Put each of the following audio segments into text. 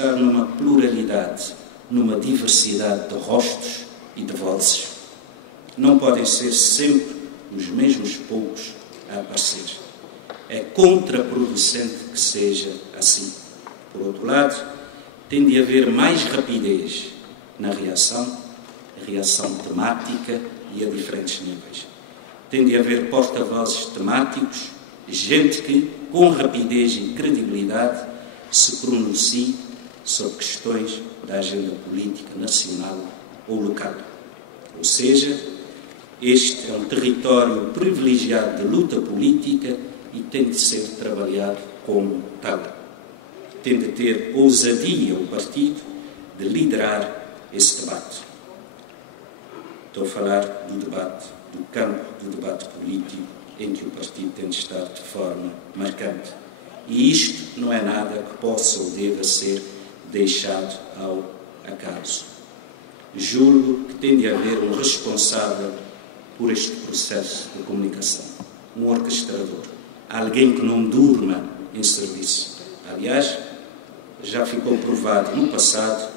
estar numa pluralidade, numa diversidade de rostos e de vozes. Não podem ser sempre os mesmos poucos a aparecer. É contraproducente que seja assim. Por outro lado, tem de haver mais rapidez na reação, a reação temática e a diferentes níveis. Tem de haver porta-vozes temáticos, gente que, com rapidez e credibilidade, se pronuncie sobre questões da agenda política nacional ou local. Ou seja, este é um território privilegiado de luta política e tem de ser trabalhado como tal. Tem de ter ousadia o partido de liderar esse debate. Estou a falar do debate, do campo do debate político, em que o partido tem de estar de forma marcante. E isto não é nada que possa ou deva ser deixado ao acaso. Julgo que tem de haver um responsável por este processo de comunicação, um orquestrador, alguém que não durma em serviço. Aliás, já ficou provado no passado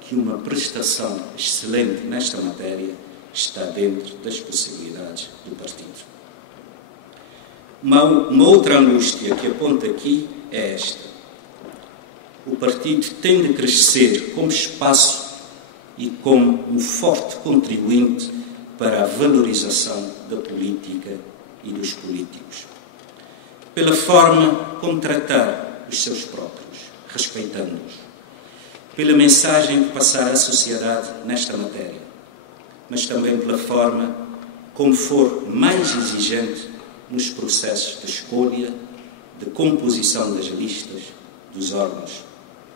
que uma prestação excelente nesta matéria está dentro das possibilidades do partido. Uma outra angústia que aponto aqui é esta. O partido tem de crescer como espaço e como um forte contribuinte para a valorização da política e dos políticos. Pela forma como tratar os seus próprios, respeitando-os. Pela mensagem que passar à sociedade nesta matéria, mas também pela forma como for mais exigente nos processos de escolha, de composição das listas, dos órgãos,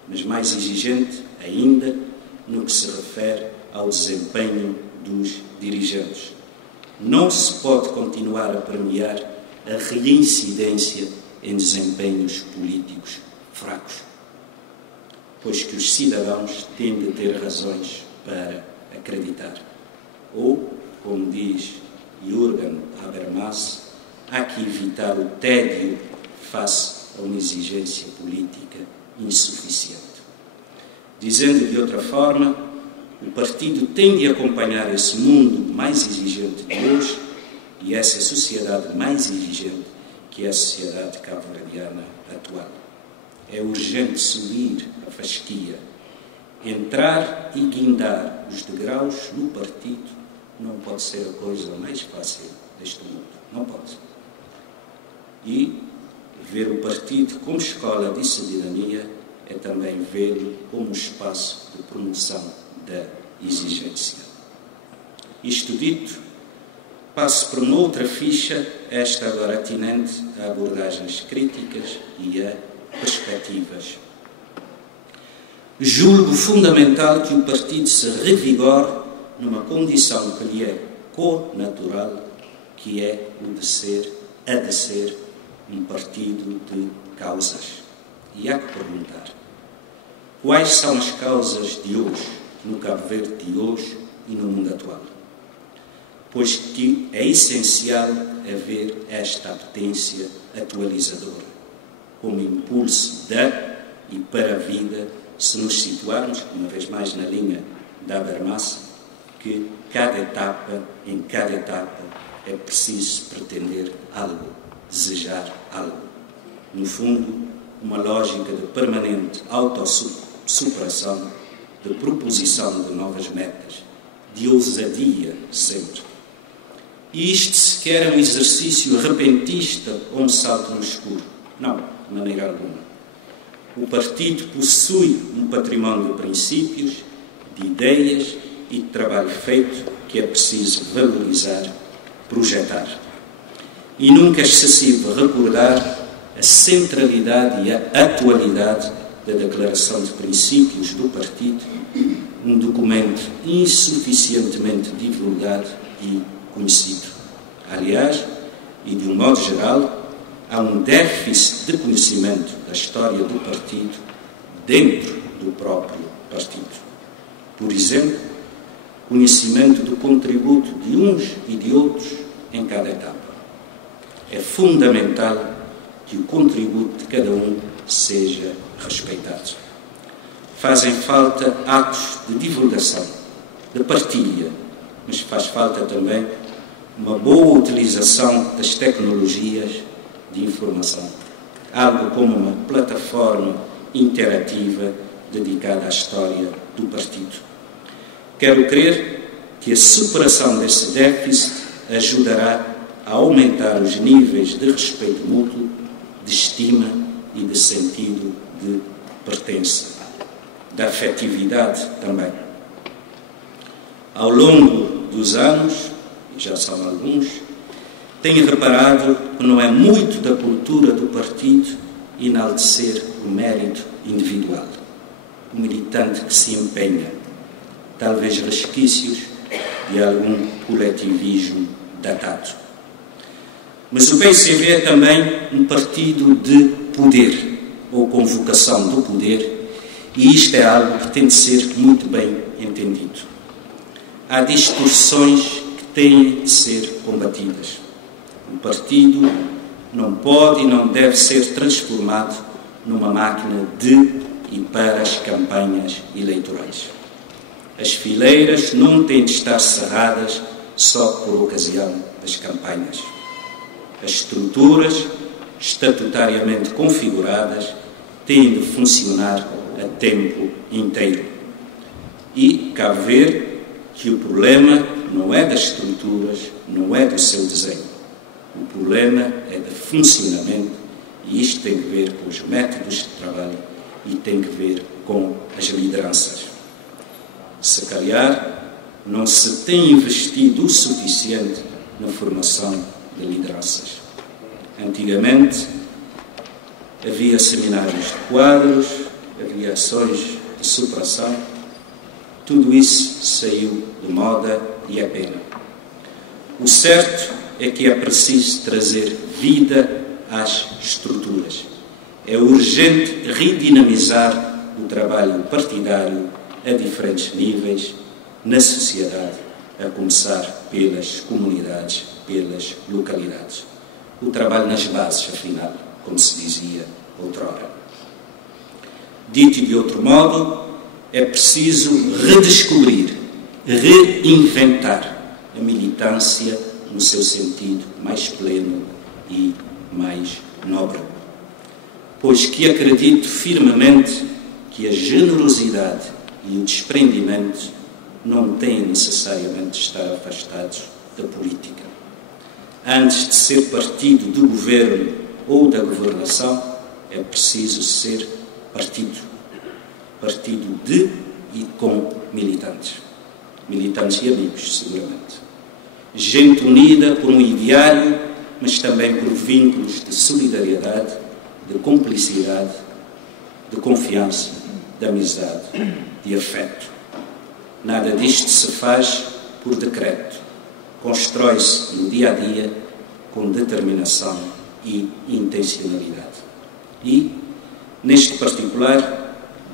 mas mais exigente ainda no que se refere ao desempenho dos dirigentes. Não se pode continuar a premiar a reincidência em desempenhos políticos fracos, pois que os cidadãos têm de ter razões para acreditar. Ou, como diz Jürgen Habermas, há que evitar o tédio face a uma exigência política insuficiente. Dizendo de outra forma, o partido tem de acompanhar esse mundo mais exigente de hoje e essa sociedade mais exigente que é a sociedade cabo-verdiana atual. É urgente subir a fasquia. Entrar e guindar os degraus no partido não pode ser a coisa mais fácil deste mundo. Não pode. E ver o partido como escola de cidadania é também vê-lo como espaço de promoção da exigência. Isto dito, passo para uma outra ficha, esta agora atinente a abordagens críticas e a perspectivas. Julgo fundamental que o partido se revigore numa condição que lhe é co-natural, que é o de ser, a de ser, um partido de causas. E há que perguntar, quais são as causas de hoje, no Cabo Verde de hoje e no mundo atual? Pois que é essencial haver esta apetência atualizadora, como impulso da e para a vida, se nos situarmos, uma vez mais na linha da Habermas, que em cada etapa, é preciso pretender algo, desejar algo. No fundo, uma lógica de permanente autossuperação, de proposição de novas metas, de ousadia sempre. E isto sequer é um exercício repentista ou um salto no escuro. Não, de maneira alguma. O partido possui um património de princípios, de ideias e de trabalho feito que é preciso valorizar, projetar. E nunca é excessivo recordar a centralidade e a atualidade da Declaração de Princípios do Partido, um documento insuficientemente divulgado e conhecido. Aliás, e de um modo geral, há um déficit de conhecimento da história do partido dentro do próprio partido. Por exemplo, conhecimento do contributo de uns e de outros em cada etapa. É fundamental que o contributo de cada um seja respeitado. fazem falta atos de divulgação, de partilha, mas faz falta também uma boa utilização das tecnologias de informação, algo como uma plataforma interativa dedicada à história do partido. Quero crer que a superação desse déficit ajudará a aumentar os níveis de respeito mútuo, de estima e de sentido de pertença, da afetividade também. Ao longo dos anos, e já são alguns, tenho reparado que não é muito da cultura do partido enaltecer o mérito individual, o militante que se empenha, talvez resquícios de algum coletivismo datado. Mas o PCV é também um partido de poder, ou com vocação do poder, e isto é algo que tem de ser muito bem entendido. Há distorções que têm de ser combatidas. O partido não pode e não deve ser transformado numa máquina de e para as campanhas eleitorais. As fileiras não têm de estar cerradas só por ocasião das campanhas. As estruturas estatutariamente configuradas têm de funcionar a tempo inteiro. E cabe ver que o problema não é das estruturas, não é do seu desenho. O problema é de funcionamento, e isto tem que ver com os métodos de trabalho e tem que ver com as lideranças. Se calhar, não se tem investido o suficiente na formação de lideranças. Antigamente, havia seminários de quadros, havia ações de superação. Tudo isso saiu de moda e é pena. O certo é que é preciso trazer vida às estruturas. É urgente redinamizar o trabalho partidário a diferentes níveis na sociedade, a começar pelas comunidades, pelas localidades. O trabalho nas bases, afinal, como se dizia outrora. Dito de outro modo, é preciso redescobrir, reinventar a militância no seu sentido mais pleno e mais nobre. Pois que acredito firmemente que a generosidade e o desprendimento não têm necessariamente de estar afastados da política. Antes de ser partido do governo ou da governação, é preciso ser partido. Partido de e com militantes. Militantes e amigos, seguramente. Gente unida por um ideário, mas também por vínculos de solidariedade, de cumplicidade, de confiança, de amizade, de afeto. Nada disto se faz por decreto. Constrói-se no dia a dia com determinação e intencionalidade. E, neste particular,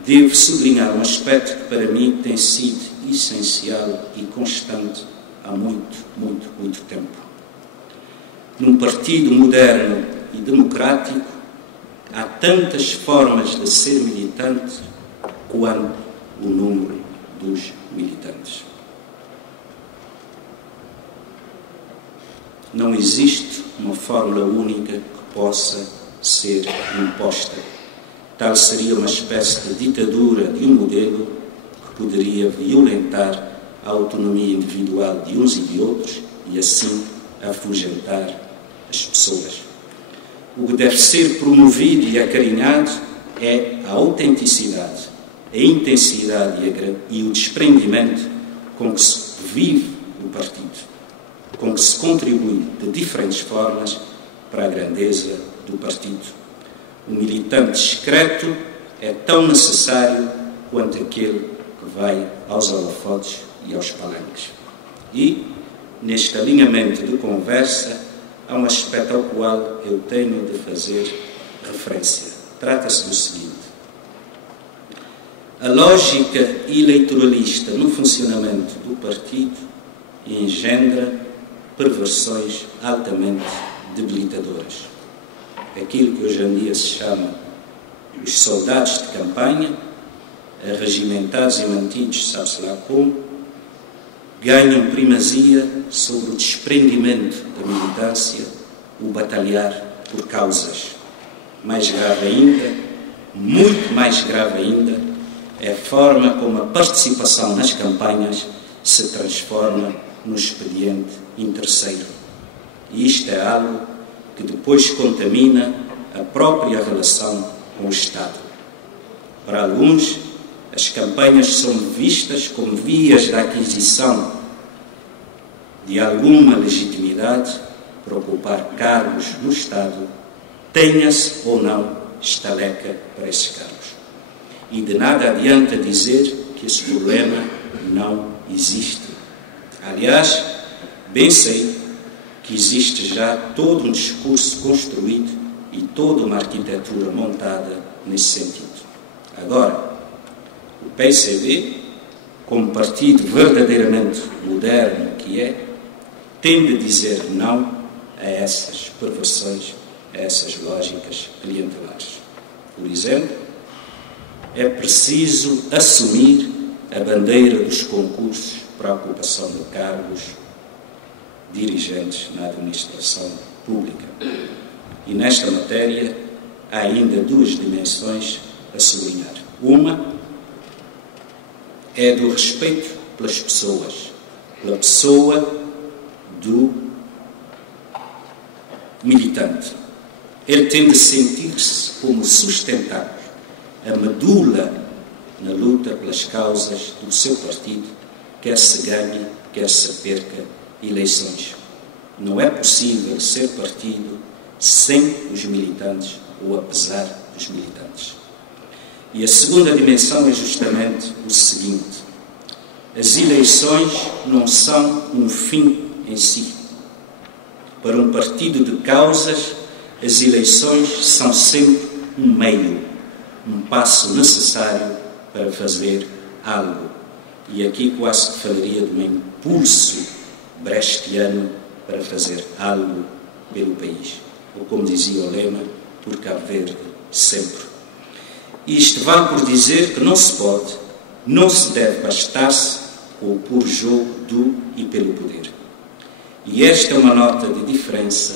devo sublinhar um aspecto que para mim tem sido essencial e constante há muito tempo. Num partido moderno e democrático, há tantas formas de ser militante quanto o número dos militantes. Não existe uma fórmula única que possa ser imposta. Tal seria uma espécie de ditadura de um modelo que poderia violentar a autonomia individual de uns e de outros e, assim, afugentar as pessoas. O que deve ser promovido e acarinhado é a autenticidade, a intensidade e o desprendimento com que se vive o partido, com que se contribui de diferentes formas para a grandeza do partido. O militante discreto é tão necessário quanto aquele que vai aos holofotes e aos palanques. E, neste alinhamento de conversa, há um aspecto ao qual eu tenho de fazer referência. Trata-se do seguinte: a lógica eleitoralista no funcionamento do partido engendra perversões altamente debilitadoras. Aquilo que hoje em dia se chama os soldados de campanha, arregimentados e mantidos, sabe-se lá como, ganham primazia sobre o desprendimento da militância, o batalhar por causas. Mais grave ainda, muito mais grave ainda, é a forma como a participação nas campanhas se transforma no expediente interesseiro. E isto é algo que depois contamina a própria relação com o Estado. Para alguns, as campanhas são vistas como vias de aquisição de alguma legitimidade para ocupar cargos no Estado, tenha-se ou não estaleca para esses cargos. E de nada adianta dizer que esse problema não existe. Aliás, bem sei que existe já todo um discurso construído e toda uma arquitetura montada nesse sentido. Agora, o PCV, como partido verdadeiramente moderno que é, tende a dizer não a essas perversões, a essas lógicas clientelares. Por exemplo, é preciso assumir a bandeira dos concursos para a ocupação de cargos dirigentes na administração pública. E nesta matéria há ainda duas dimensões a sublinhar. Uma é do respeito pelas pessoas, pela pessoa do militante. Ele tem de sentir-se como sustentável, a medula na luta pelas causas do seu partido, quer se ganhe, quer se perca eleições. Não é possível ser partido sem os militantes ou apesar dos militantes. E a segunda dimensão é justamente o seguinte: as eleições não são um fim em si. Para um partido de causas, as eleições são sempre um meio, um passo necessário para fazer algo. E aqui quase que falaria de um impulso brechtiano para fazer algo pelo país. Ou como dizia o lema, por Cabo Verde sempre. Isto vale por dizer que não se pode, não se deve bastar-se com o puro jogo do e pelo poder. E esta é uma nota de diferença,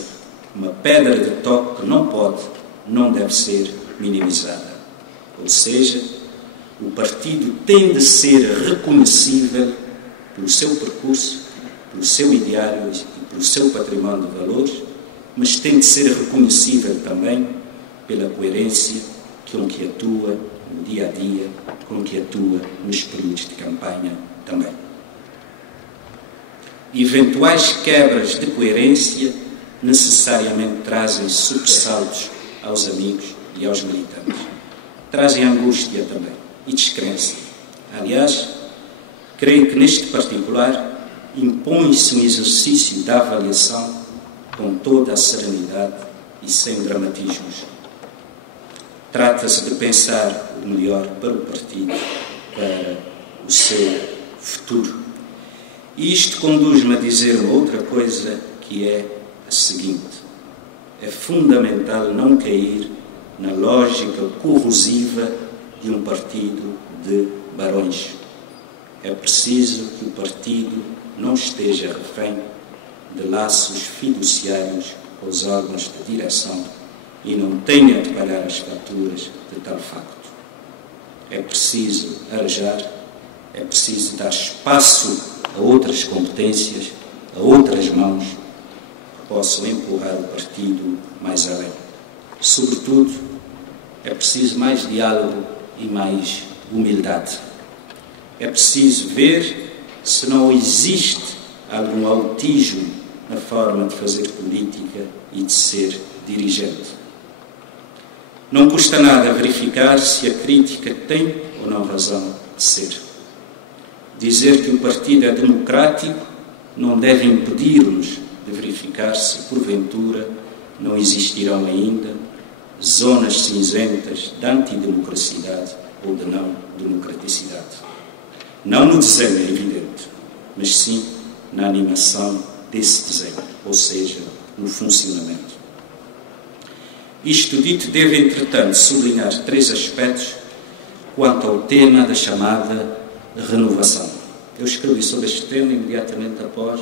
uma pedra de toque que não pode, não deve ser minimizada. Ou seja, o partido tem de ser reconhecível pelo seu percurso, pelo seu ideário e pelo seu património de valores, mas tem de ser reconhecível também pela coerência com que atua no dia a dia, com que atua nos períodos de campanha também. Eventuais quebras de coerência necessariamente trazem sobressaltos aos amigos e aos militantes. Trazem angústia também e descrença. Aliás, creio que neste particular impõe-se um exercício da avaliação com toda a serenidade e sem dramatismos. Trata-se de pensar o melhor para o partido, para o seu futuro. E isto conduz-me a dizer uma outra coisa, que é a seguinte: é fundamental não cair na lógica corrosiva de um partido de barões. É preciso que o partido não esteja refém de laços fiduciários aos órgãos de direção e não tenha de pagar as faturas de tal facto. É preciso arejar, é preciso dar espaço a outras competências, a outras mãos que possam empurrar o partido mais além. Sobretudo, é preciso mais diálogo e mais humildade. É preciso ver se não existe algum autismo na forma de fazer política e de ser dirigente. Não custa nada verificar se a crítica tem ou não razão de ser. Dizer que o partido é democrático não deve impedir-nos de verificar se, porventura, não existirão ainda zonas cinzentas de antidemocracidade ou de não democraticidade. Não no desenho, é evidente, mas sim na animação desse desenho, ou seja, no funcionamento. Isto dito, deve, entretanto, sublinhar três aspectos quanto ao tema da chamada renovação. Eu escrevi sobre este tema imediatamente após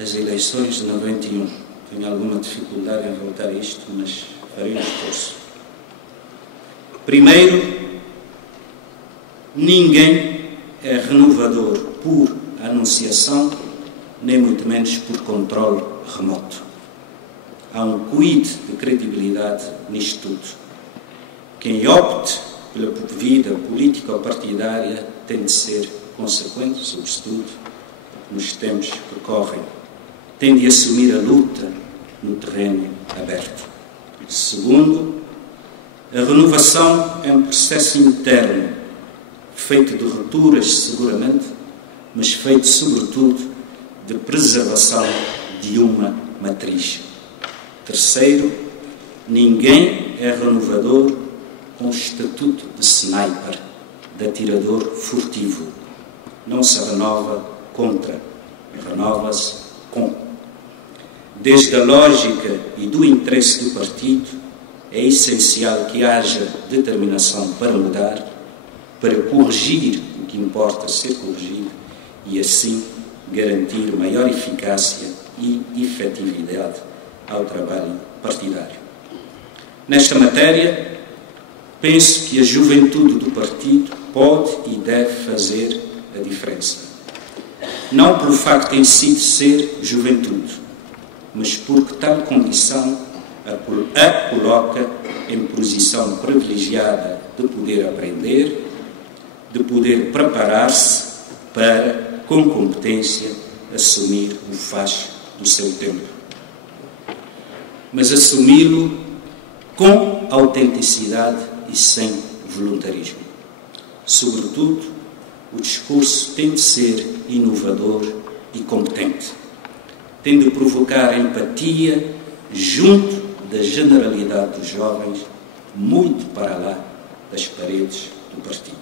as eleições de 91. Tenho alguma dificuldade em voltar a isto, mas farei um esforço. Primeiro, ninguém é renovador por anunciação, nem muito menos por controle remoto. Há um quid de credibilidade nisto tudo. Quem opte pela vida política ou partidária tem de ser consequente, sobretudo nos tempos que correm. Tem de assumir a luta no terreno aberto. Segundo, a renovação é um processo interno, feito de rupturas, seguramente, mas feito, sobretudo, de preservação de uma matriz. Terceiro, ninguém é renovador com o estatuto de sniper, de atirador furtivo. Não se renova contra, renova-se com. Desde a lógica e do interesse do partido, é essencial que haja determinação para mudar, para corrigir o que importa ser corrigido e, assim, garantir maior eficácia e efetividade ao trabalho partidário. Nesta matéria, penso que a juventude do partido pode e deve fazer a diferença. Não pelo facto em si de ser juventude, mas porque tal condição a coloca em posição privilegiada de poder aprender, de poder preparar-se para, com competência, assumir o facho do seu tempo. Mas assumi-lo com autenticidade e sem voluntarismo. Sobretudo, o discurso tem de ser inovador e competente. Tem de provocar empatia junto da generalidade dos jovens, muito para lá das paredes do partido.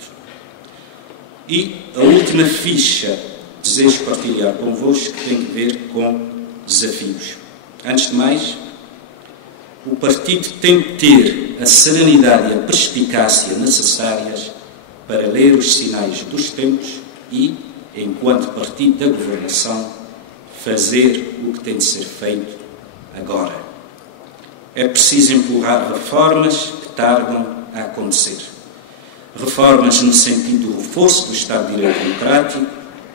E a última ficha que desejo partilhar convosco tem que ver com desafios. Antes de mais, o partido tem de ter a serenidade e a perspicácia necessárias para ler os sinais dos tempos e, enquanto partido da governação, fazer o que tem de ser feito agora. É preciso empurrar reformas que tardam a acontecer. Reformas no sentido do reforço do Estado de Direito Democrático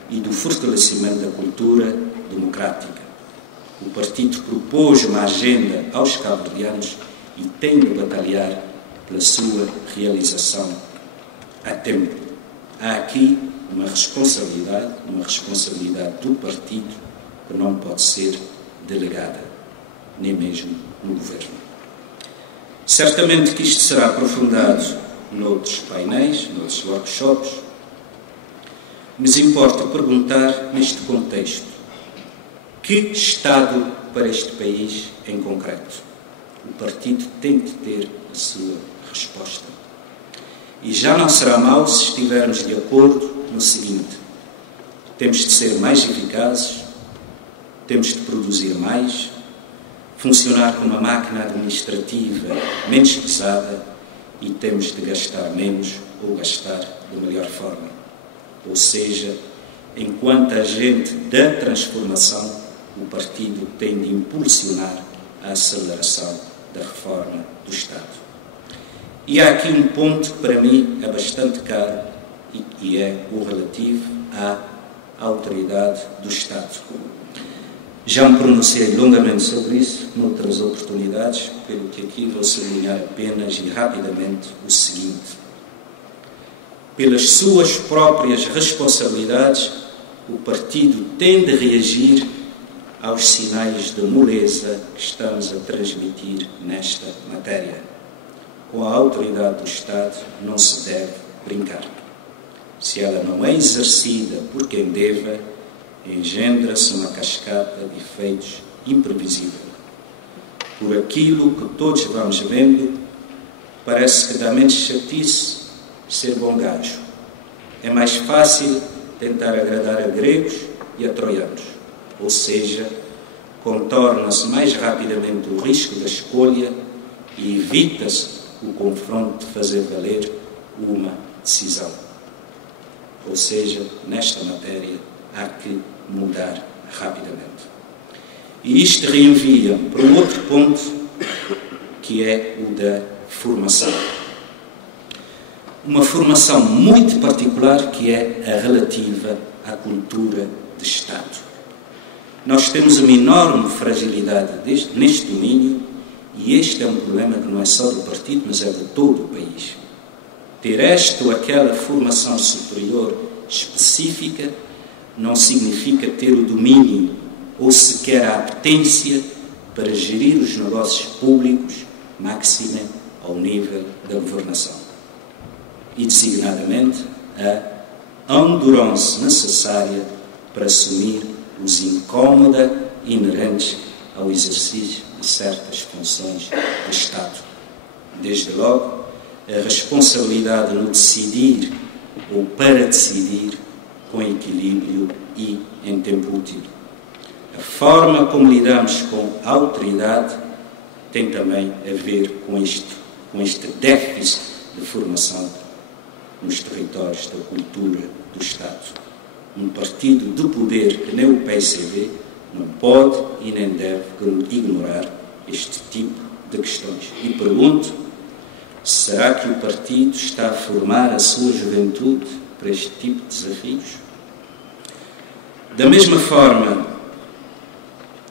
e do fortalecimento da cultura democrática. O partido propôs uma agenda aos cabo-verdianos e tem de batalhar pela sua realização a tempo. Há aqui uma responsabilidade do partido que não pode ser delegada, nem mesmo no governo. Certamente que isto será aprofundado noutros painéis, noutros workshops, mas importa perguntar neste contexto: que Estado para este país em concreto? O partido tem de ter a sua resposta. E já não será mau se estivermos de acordo no seguinte: temos de ser mais eficazes, temos de produzir mais, funcionar com uma máquina administrativa menos pesada e temos de gastar menos ou gastar de melhor forma. Ou seja, enquanto agente da transformação, o partido tem de impulsionar a aceleração da reforma do Estado. E há aqui um ponto que para mim é bastante caro e que é o relativo à autoridade do Estado. Já me pronunciei longamente sobre isso noutras oportunidades, pelo que aqui vou sublinhar apenas e rapidamente o seguinte: pelas suas próprias responsabilidades, o partido tem de reagir aos sinais de moleza que estamos a transmitir nesta matéria. Com a autoridade do Estado não se deve brincar. Se ela não é exercida por quem deva, engendra-se uma cascata de efeitos imprevisível. Por aquilo que todos vamos vendo, parece que dá menos chatice ser bom gajo. É mais fácil tentar agradar a gregos e a troianos. Ou seja, contorna-se mais rapidamente o risco da escolha e evita-se o confronto de fazer valer uma decisão. Ou seja, nesta matéria há que mudar rapidamente. E isto reenvia para um outro ponto, que é o da formação. Uma formação muito particular, que é a relativa à cultura de Estado. Nós temos uma enorme fragilidade neste domínio, e este é um problema que não é só do partido, mas é de todo o país. Ter esta ou aquela formação superior específica não significa ter o domínio ou sequer a apetência para gerir os negócios públicos, máxime ao nível da governação. E, designadamente, a endurance necessária para assumir os incômodos inerentes ao exercício de certas funções do Estado. Desde logo, a responsabilidade no decidir ou para decidir com equilíbrio e em tempo útil. A forma como lidamos com a autoridade tem também a ver com este déficit de formação nos territórios da cultura do Estado. Um partido de poder que nem o PSV não pode e nem deve ignorar este tipo de questões. E pergunto, será que o partido está a formar a sua juventude para este tipo de desafios? Da mesma forma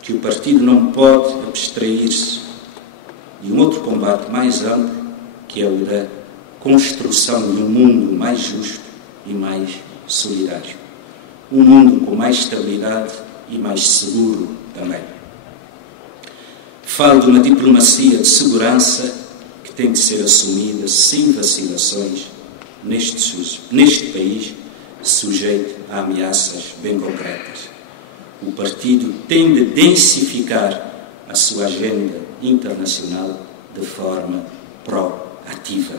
que o partido não pode abstrair-se de um outro combate mais amplo, que é o da construção de um mundo mais justo e mais solidário. Um mundo com mais estabilidade e mais seguro também. Falo de uma diplomacia de segurança que tem de ser assumida sem vacilações neste país, sujeito a ameaças bem concretas. O partido tem de densificar a sua agenda internacional de forma proativa.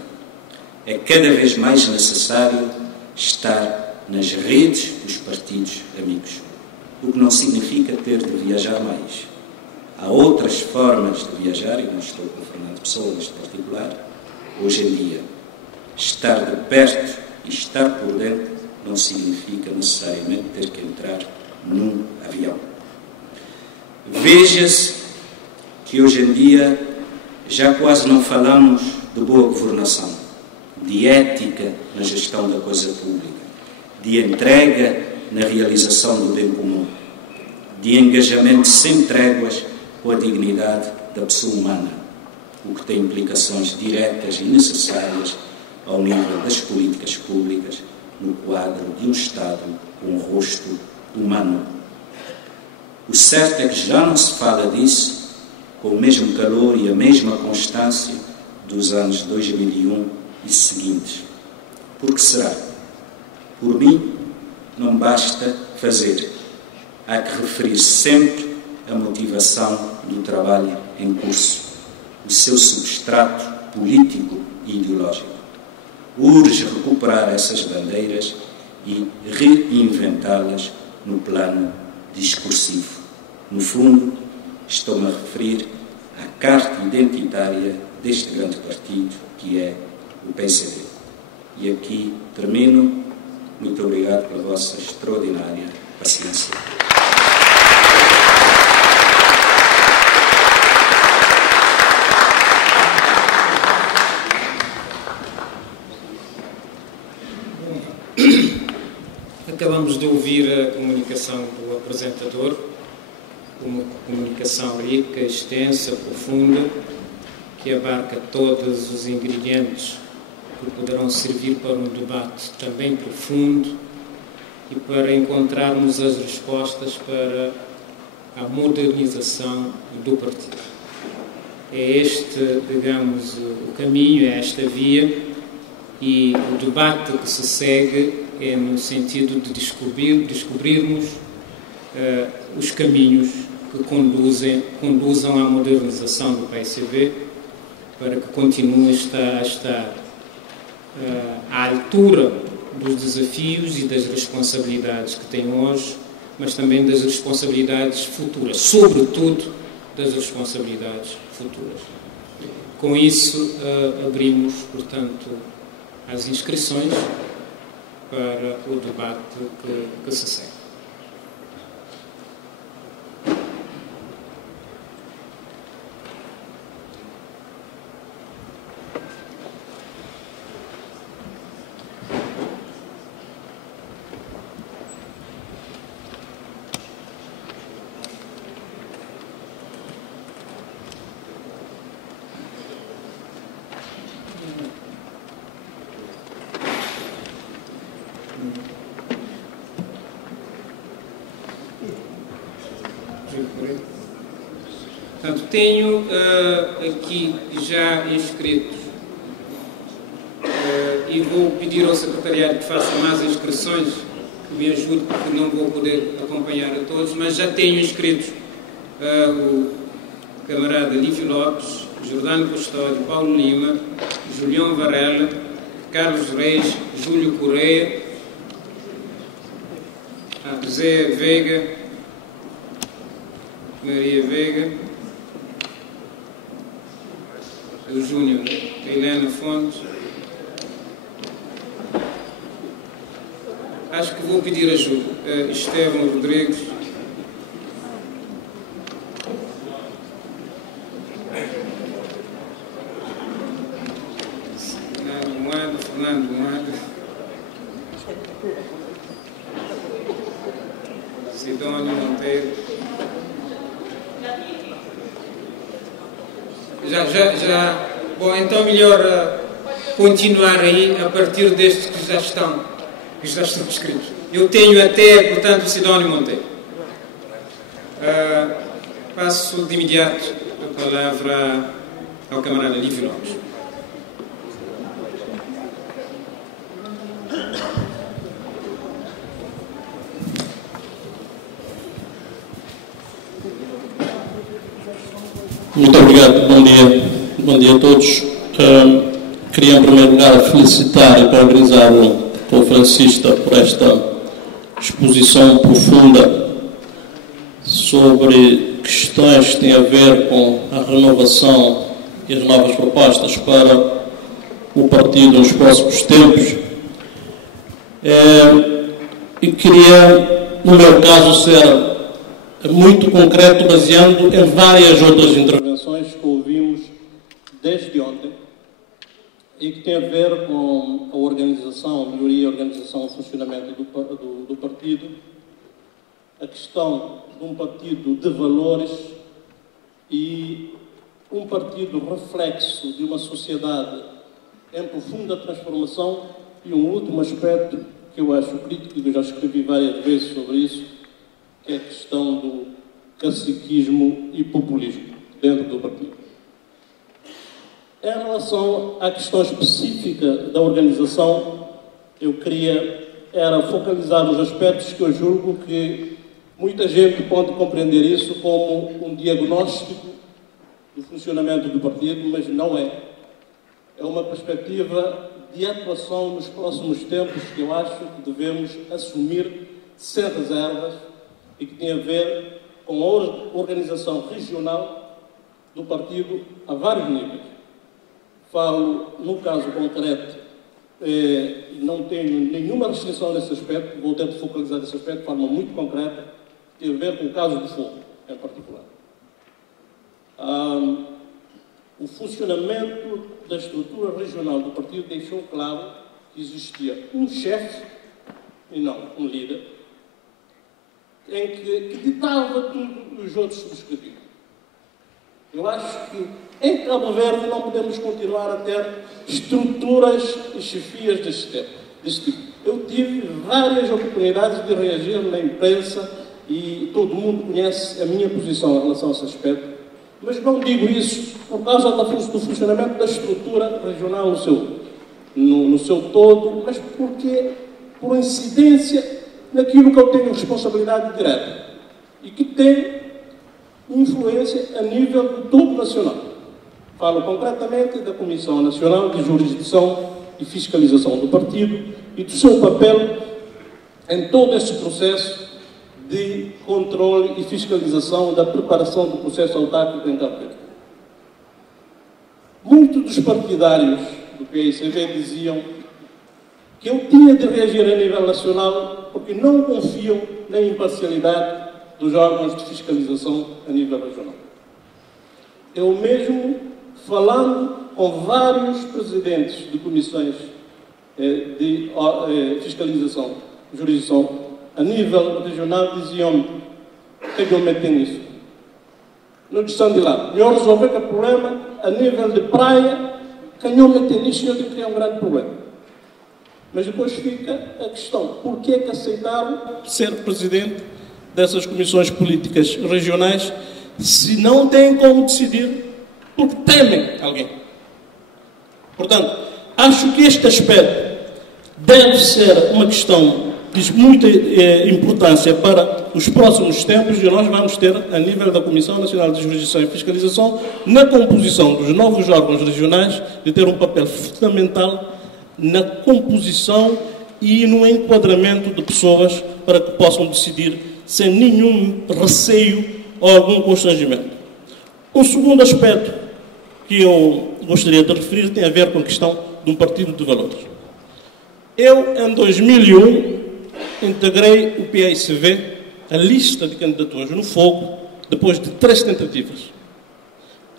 É cada vez mais necessário estar nas redes dos partidos amigos, o que não significa ter de viajar mais. Há outras formas de viajar, e não estou com Fernando Pessoa neste particular, hoje em dia. Estar de perto e estar por dentro não significa necessariamente ter que entrar num avião. Veja-se que hoje em dia já quase não falamos de boa governação, de ética na gestão da coisa pública, de entrega na realização do bem comum, de engajamento sem tréguas com a dignidade da pessoa humana, o que tem implicações diretas e necessárias ao nível das políticas públicas no quadro de um Estado com um rosto humano. O certo é que já não se fala disso com o mesmo calor e a mesma constância dos anos 2001 e seguintes. Por que será? Por mim, não basta fazer. Há que referir sempre a motivação do trabalho em curso, o seu substrato político e ideológico. Urge recuperar essas bandeiras e reinventá-las no plano discursivo. No fundo, estou-me a referir à carta identitária deste grande partido, que é o PCV. E aqui termino. Muito obrigado pela vossa extraordinária paciência. Acabamos de ouvir a comunicação do apresentador, uma comunicação rica, extensa, profunda, que abarca todos os ingredientes que poderão servir para um debate também profundo e para encontrarmos as respostas para a modernização do partido. É este, digamos, o caminho, é esta via, e o debate que se segue é no sentido de descobrirmos os caminhos que conduzam à modernização do PSV, para que continue a estar à altura dos desafios e das responsabilidades que tem hoje, mas também das responsabilidades futuras, sobretudo das responsabilidades futuras. Com isso, abrimos, portanto, as inscrições para o debate que se segue. Portanto, tenho aqui já inscritos e vou pedir ao secretariado que faça mais inscrições, que me ajude, porque não vou poder acompanhar a todos, mas já tenho inscritos o camarada Lívio Lopes, Jordano Custódio, Paulo Lima, Julião Varela, Carlos Reis, Júlio Correia, José Veiga, Maria Veiga, o Júnior, Helena Fontes. Acho que vou pedir ajuda. Estevão Rodrigues. Fernando Moada. Sidónio Monteiro. Já. Bom, então melhor continuar aí a partir destes que já estão escritos. Eu tenho até, portanto, Sidónio Monteiro. Passo de imediato a palavra ao camarada Lívio Lopes. Muito obrigado, bom dia a todos. Queria em primeiro lugar felicitar e parabenizar o conferencista por esta exposição profunda sobre questões que têm a ver com a renovação e as novas propostas para o partido nos próximos tempos. E queria, no meu caso, ser muito concreto, baseando em várias outras intervenções que ouvimos desde ontem e que tem a ver com a organização, a melhoria e a organização e funcionamento do partido, a questão de um partido de valores e um partido reflexo de uma sociedade em profunda transformação, e um último aspecto que eu acho crítico, e eu já escrevi várias vezes sobre isso, que é a questão do caciquismo e populismo dentro do partido. Em relação à questão específica da organização, eu era focalizar nos aspectos que eu julgo que muita gente pode compreender isso como um diagnóstico do funcionamento do partido, mas não é. É uma perspectiva de atuação nos próximos tempos que eu acho que devemos assumir sem reservas e que tem a ver com a organização regional do partido a vários níveis. Falo, no caso concreto, não tenho nenhuma restrição nesse aspecto, vou tentar focalizar nesse aspecto de forma muito concreta, tem a ver com o caso do fogo, em particular. O funcionamento da estrutura regional do partido deixou claro que existia um chefe, e não um líder, que ditava tudo que os outros subscreviam. Eu acho que em Cabo Verde não podemos continuar a ter estruturas e chefias desse tipo. Eu tive várias oportunidades de reagir na imprensa e todo mundo conhece a minha posição em relação a esse aspecto, mas não digo isso por causa do funcionamento da estrutura regional no seu todo, mas porque, por incidência naquilo que eu tenho responsabilidade direta e que tem influência a nível de todo nacional. Falo concretamente da Comissão Nacional de Jurisdição e Fiscalização do Partido e do seu papel em todo este processo de controle e fiscalização da preparação do processo autárquico em Cabo Verde. Muitos dos partidários do PICV diziam que eu tinha de reagir a nível nacional porque não confiam na imparcialidade dos órgãos de fiscalização a nível regional. Eu mesmo, falando com vários presidentes de comissões de fiscalização, jurisdição, a nível regional, diziam-me que eu meter nisso. Não disseram de lá. Eu resolver que o problema, a nível de praia, que eu meter nisso, eu digo que é um grande problema. Mas depois fica a questão, por que é que aceitaram ser presidente dessas comissões políticas regionais se não têm como decidir porque temem alguém? Portanto, acho que este aspecto deve ser uma questão de muita importância para os próximos tempos, e nós vamos ter, a nível da Comissão Nacional de Jurisdição e Fiscalização, na composição dos novos órgãos regionais, de ter um papel fundamental na composição e no enquadramento de pessoas para que possam decidir sem nenhum receio ou algum constrangimento. O segundo aspecto que eu gostaria de referir tem a ver com a questão de um partido de valores. Eu, em 2001, integrei o PICV, a lista de candidaturas no fogo, depois de 3 tentativas.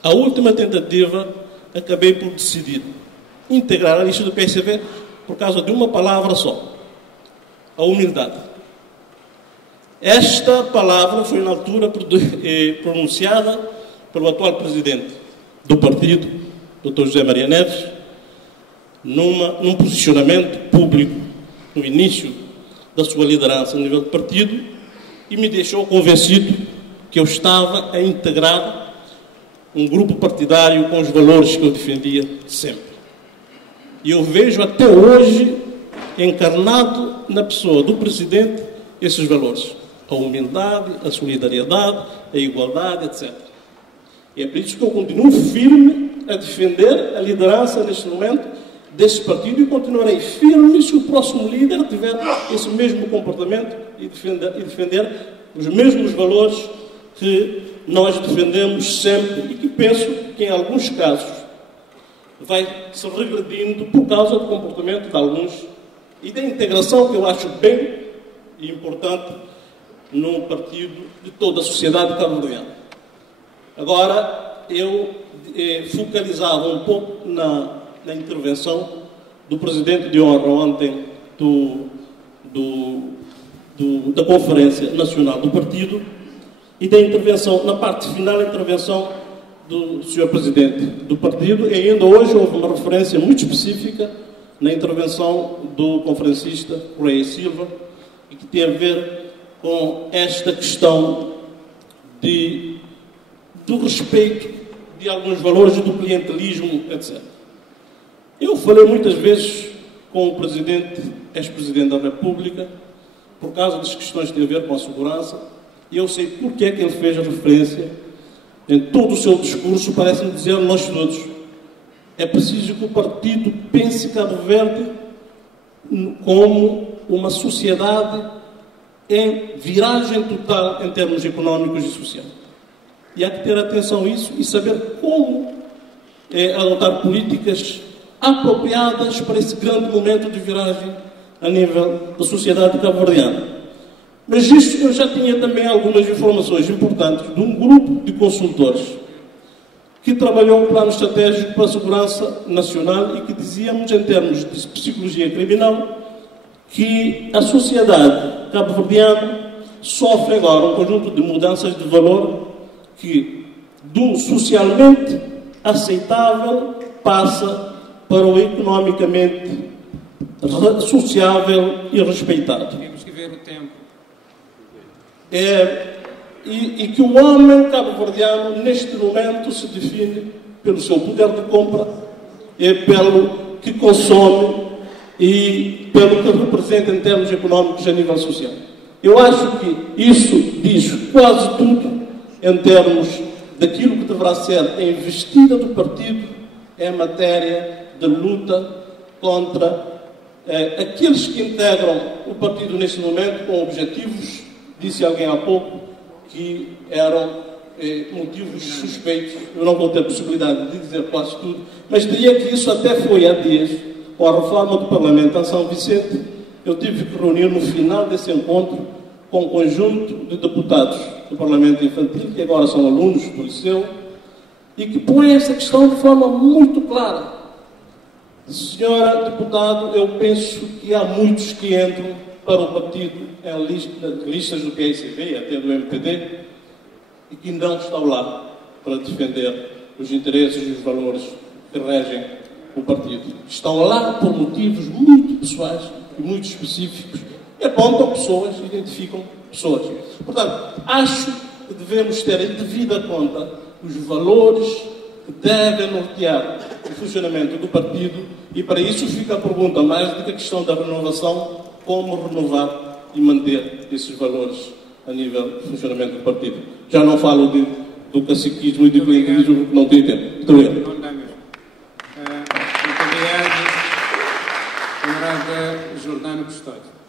A última tentativa, acabei por decidir integrar a lista do PICV por causa de uma palavra só: a humildade. Esta palavra foi, na altura, pronunciada pelo atual presidente do partido, Dr. José Maria Neves, num posicionamento público, no início da sua liderança a nível de partido, e me deixou convencido que eu estava a integrar um grupo partidário com os valores que eu defendia sempre. E eu vejo até hoje encarnado na pessoa do presidente esses valores: a humildade, a solidariedade, a igualdade, etc. E é por isso que eu continuo firme a defender a liderança neste momento desse partido, e continuarei firme se o próximo líder tiver esse mesmo comportamento e defender os mesmos valores que nós defendemos sempre, e que penso que em alguns casos vai se regredindo por causa do comportamento de alguns e da integração que eu acho bem e importante num partido de toda a sociedade cabo-verdiana. Agora, eu focalizava um pouco na intervenção do presidente de honra ontem da Conferência Nacional do Partido, e da intervenção, na parte final, a intervenção do Sr. Presidente do Partido, e ainda hoje houve uma referência muito específica na intervenção do conferencista Correia Silva, e que tem a ver com esta questão do respeito de alguns valores, do clientelismo, etc. Eu falei muitas vezes com o Presidente, ex-Presidente da República, por causa das questões que têm a ver com a segurança, e eu sei porque é que ele fez a referência em todo o seu discurso, parece-me dizer a nós todos: é preciso que o partido pense Cabo Verde como uma sociedade em viragem total em termos económicos e sociais. E há que ter atenção a isso e saber como adotar políticas apropriadas para esse grande momento de viragem a nível da sociedade cabo-verdiana. Mas isto eu já tinha também algumas informações importantes de um grupo de consultores que trabalhou um plano estratégico para a segurança nacional e que dizíamos, em termos de psicologia criminal, que a sociedade cabo-verdiana sofre agora um conjunto de mudanças de valor que, do socialmente aceitável, passa para o economicamente sociável e respeitado. Temos que ver o tempo. E que o homem cabo-verdiano, neste momento, se define pelo seu poder de compra, pelo que consome e pelo que representa em termos económicos a nível social. Eu acho que isso diz quase tudo em termos daquilo que deverá ser a investida do partido em matéria de luta contra aqueles que integram o partido neste momento com objetivos, disse alguém há pouco, que eram motivos suspeitos, eu não vou ter possibilidade de dizer quase tudo, mas diria que isso até foi há dias, com a reforma do Parlamento em São Vicente. Eu tive que reunir no final desse encontro com um conjunto de deputados do Parlamento Infantil, que agora são alunos do Liceu, e que põem essa questão de forma muito clara. Senhora deputado, eu penso que há muitos que entram para o partido em listas do PSV e até do MPD e que não estão lá para defender os interesses e os valores que regem o partido. Estão lá por motivos muito pessoais e muito específicos e apontam pessoas, identificam pessoas. Portanto, acho que devemos ter em devida conta os valores que devem nortear o funcionamento do partido e para isso fica a pergunta, mais do que a questão da renovação, como renovar e manter esses valores a nível de funcionamento do partido. Já não falo do caciquismo e do clientelismo, porque não tenho tempo. Muito obrigado. Não dá mesmo. Muito obrigado, camarada Jordano Custódio.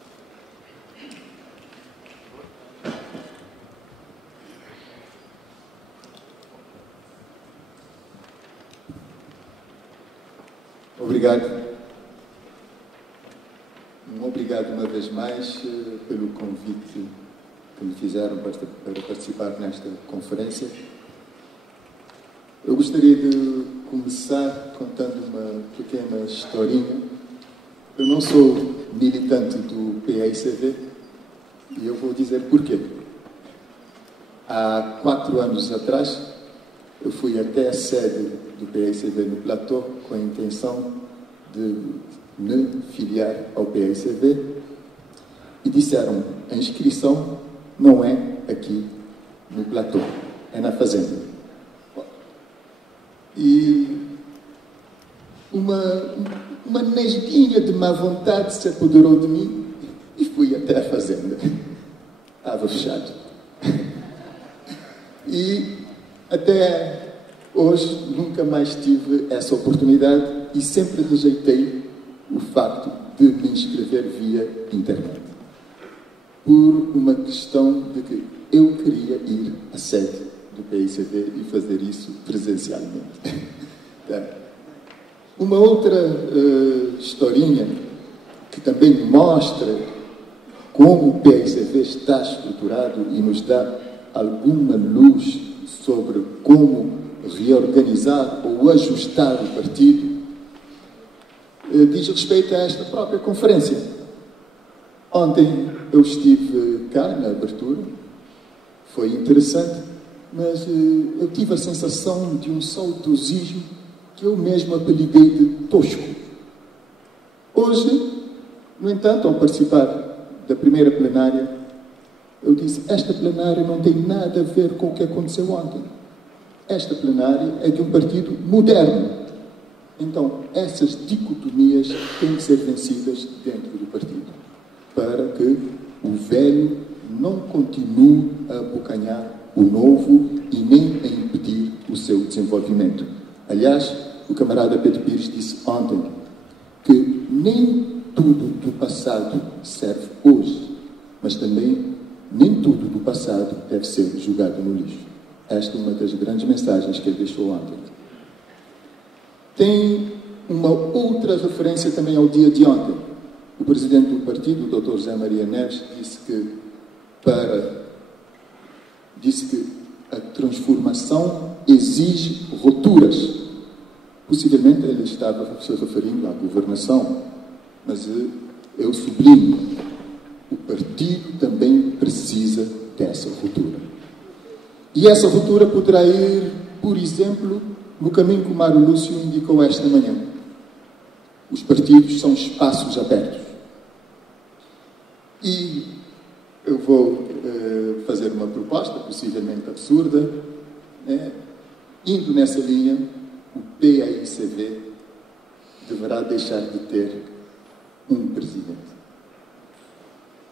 Obrigado. Obrigado uma vez mais pelo convite que me fizeram para participar nesta conferência. Eu gostaria de começar contando uma pequena historinha. Eu não sou militante do PAICV e eu vou dizer porquê. Há 4 anos atrás, eu fui até a sede do PAICV no Platô com a intenção de me filiar ao PAICV e disseram, a inscrição não é aqui no Platô, é na Fazenda. E uma nesguinha de má vontade se apoderou de mim e fui até a Fazenda. Estava fechado. E até hoje nunca mais tive essa oportunidade e sempre rejeitei o facto de me inscrever via internet. Por uma questão de que eu queria ir à sede do PAICV e fazer isso presencialmente. Tá. Uma outra historinha que também mostra como o PAICV está estruturado e nos dá alguma luz sobre como reorganizar ou ajustar o partido, diz respeito a esta própria conferência. Ontem eu estive cá na abertura, foi interessante, mas eu tive a sensação de um saudosismo que eu mesmo apelidei de tosco. Hoje, no entanto, ao participar da primeira plenária, eu disse, esta plenária não tem nada a ver com o que aconteceu ontem. Esta plenária é de um partido moderno. Então, essas dicotomias têm que ser vencidas dentro do partido, para que o velho não continue a abocanhar o novo e nem a impedir o seu desenvolvimento. Aliás, o camarada Pedro Pires disse ontem que nem tudo do passado serve hoje, mas também nem tudo do passado deve ser jogado no lixo. Esta é uma das grandes mensagens que ele deixou ontem. Tem uma outra referência também ao dia de ontem. O presidente do partido, o Dr. José Maria Neves, disse que a transformação exige rupturas. Possivelmente ele estava se referindo à governação, mas eu sublinho, o partido também precisa dessa ruptura. E essa ruptura poderá ir, por exemplo, no caminho que o Mário Lúcio indicou esta manhã. Os partidos são espaços abertos. E eu vou fazer uma proposta, possivelmente absurda, indo nessa linha, o PAICV deverá deixar de ter um presidente.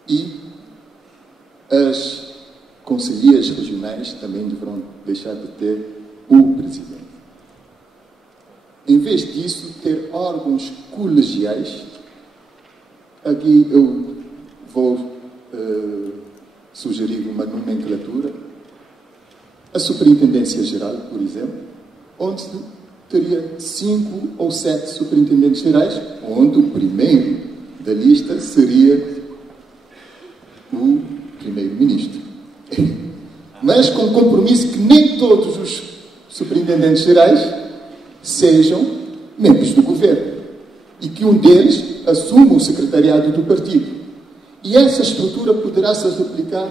E as conselheiras regionais também deverão deixar de ter o presidente. Em vez disso, ter órgãos colegiais. Aqui eu vou sugerir uma nomenclatura. a Superintendência Geral, por exemplo, onde teria 5 ou 7 superintendentes gerais, onde o primeiro da lista seria o primeiro-ministro. Mas com o compromisso que nem todos os superintendentes gerais sejam membros do governo e que um deles assuma o secretariado do partido. E essa estrutura poderá se replicar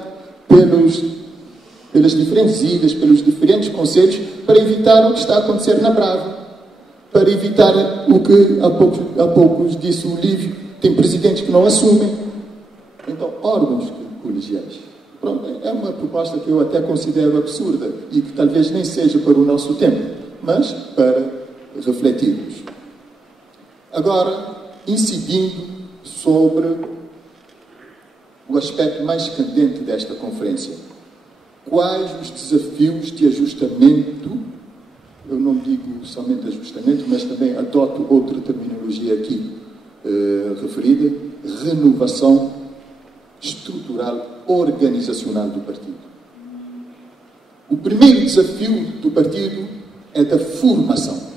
pelas diferentes ilhas, pelos diferentes concelhos, para evitar o que está a acontecer na Brava, para evitar o que há poucos disse o Lívio, tem presidentes que não assumem. Então, órgãos colegiais. Pronto, é uma proposta que eu até considero absurda e que talvez nem seja para o nosso tempo, mas para refletirmos. Agora, incidindo sobre o aspecto mais candente desta conferência. Quais os desafios de ajustamento, eu não digo somente ajustamento, mas também adoto outra terminologia aqui referida, renovação estrutural, organizacional do partido. O primeiro desafio do partido é da formação.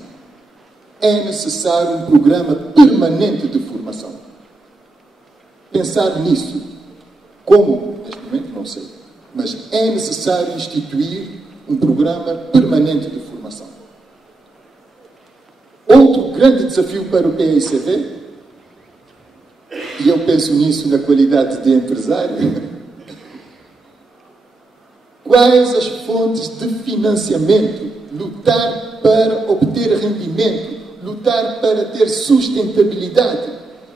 É necessário um programa permanente de formação. Pensar nisso, como, neste momento não sei, mas é necessário instituir um programa permanente de formação. Outro grande desafio para o PICV, e eu penso nisso na qualidade de empresário, quais as fontes de financiamento, lutar para obter rendimento, lutar para ter sustentabilidade,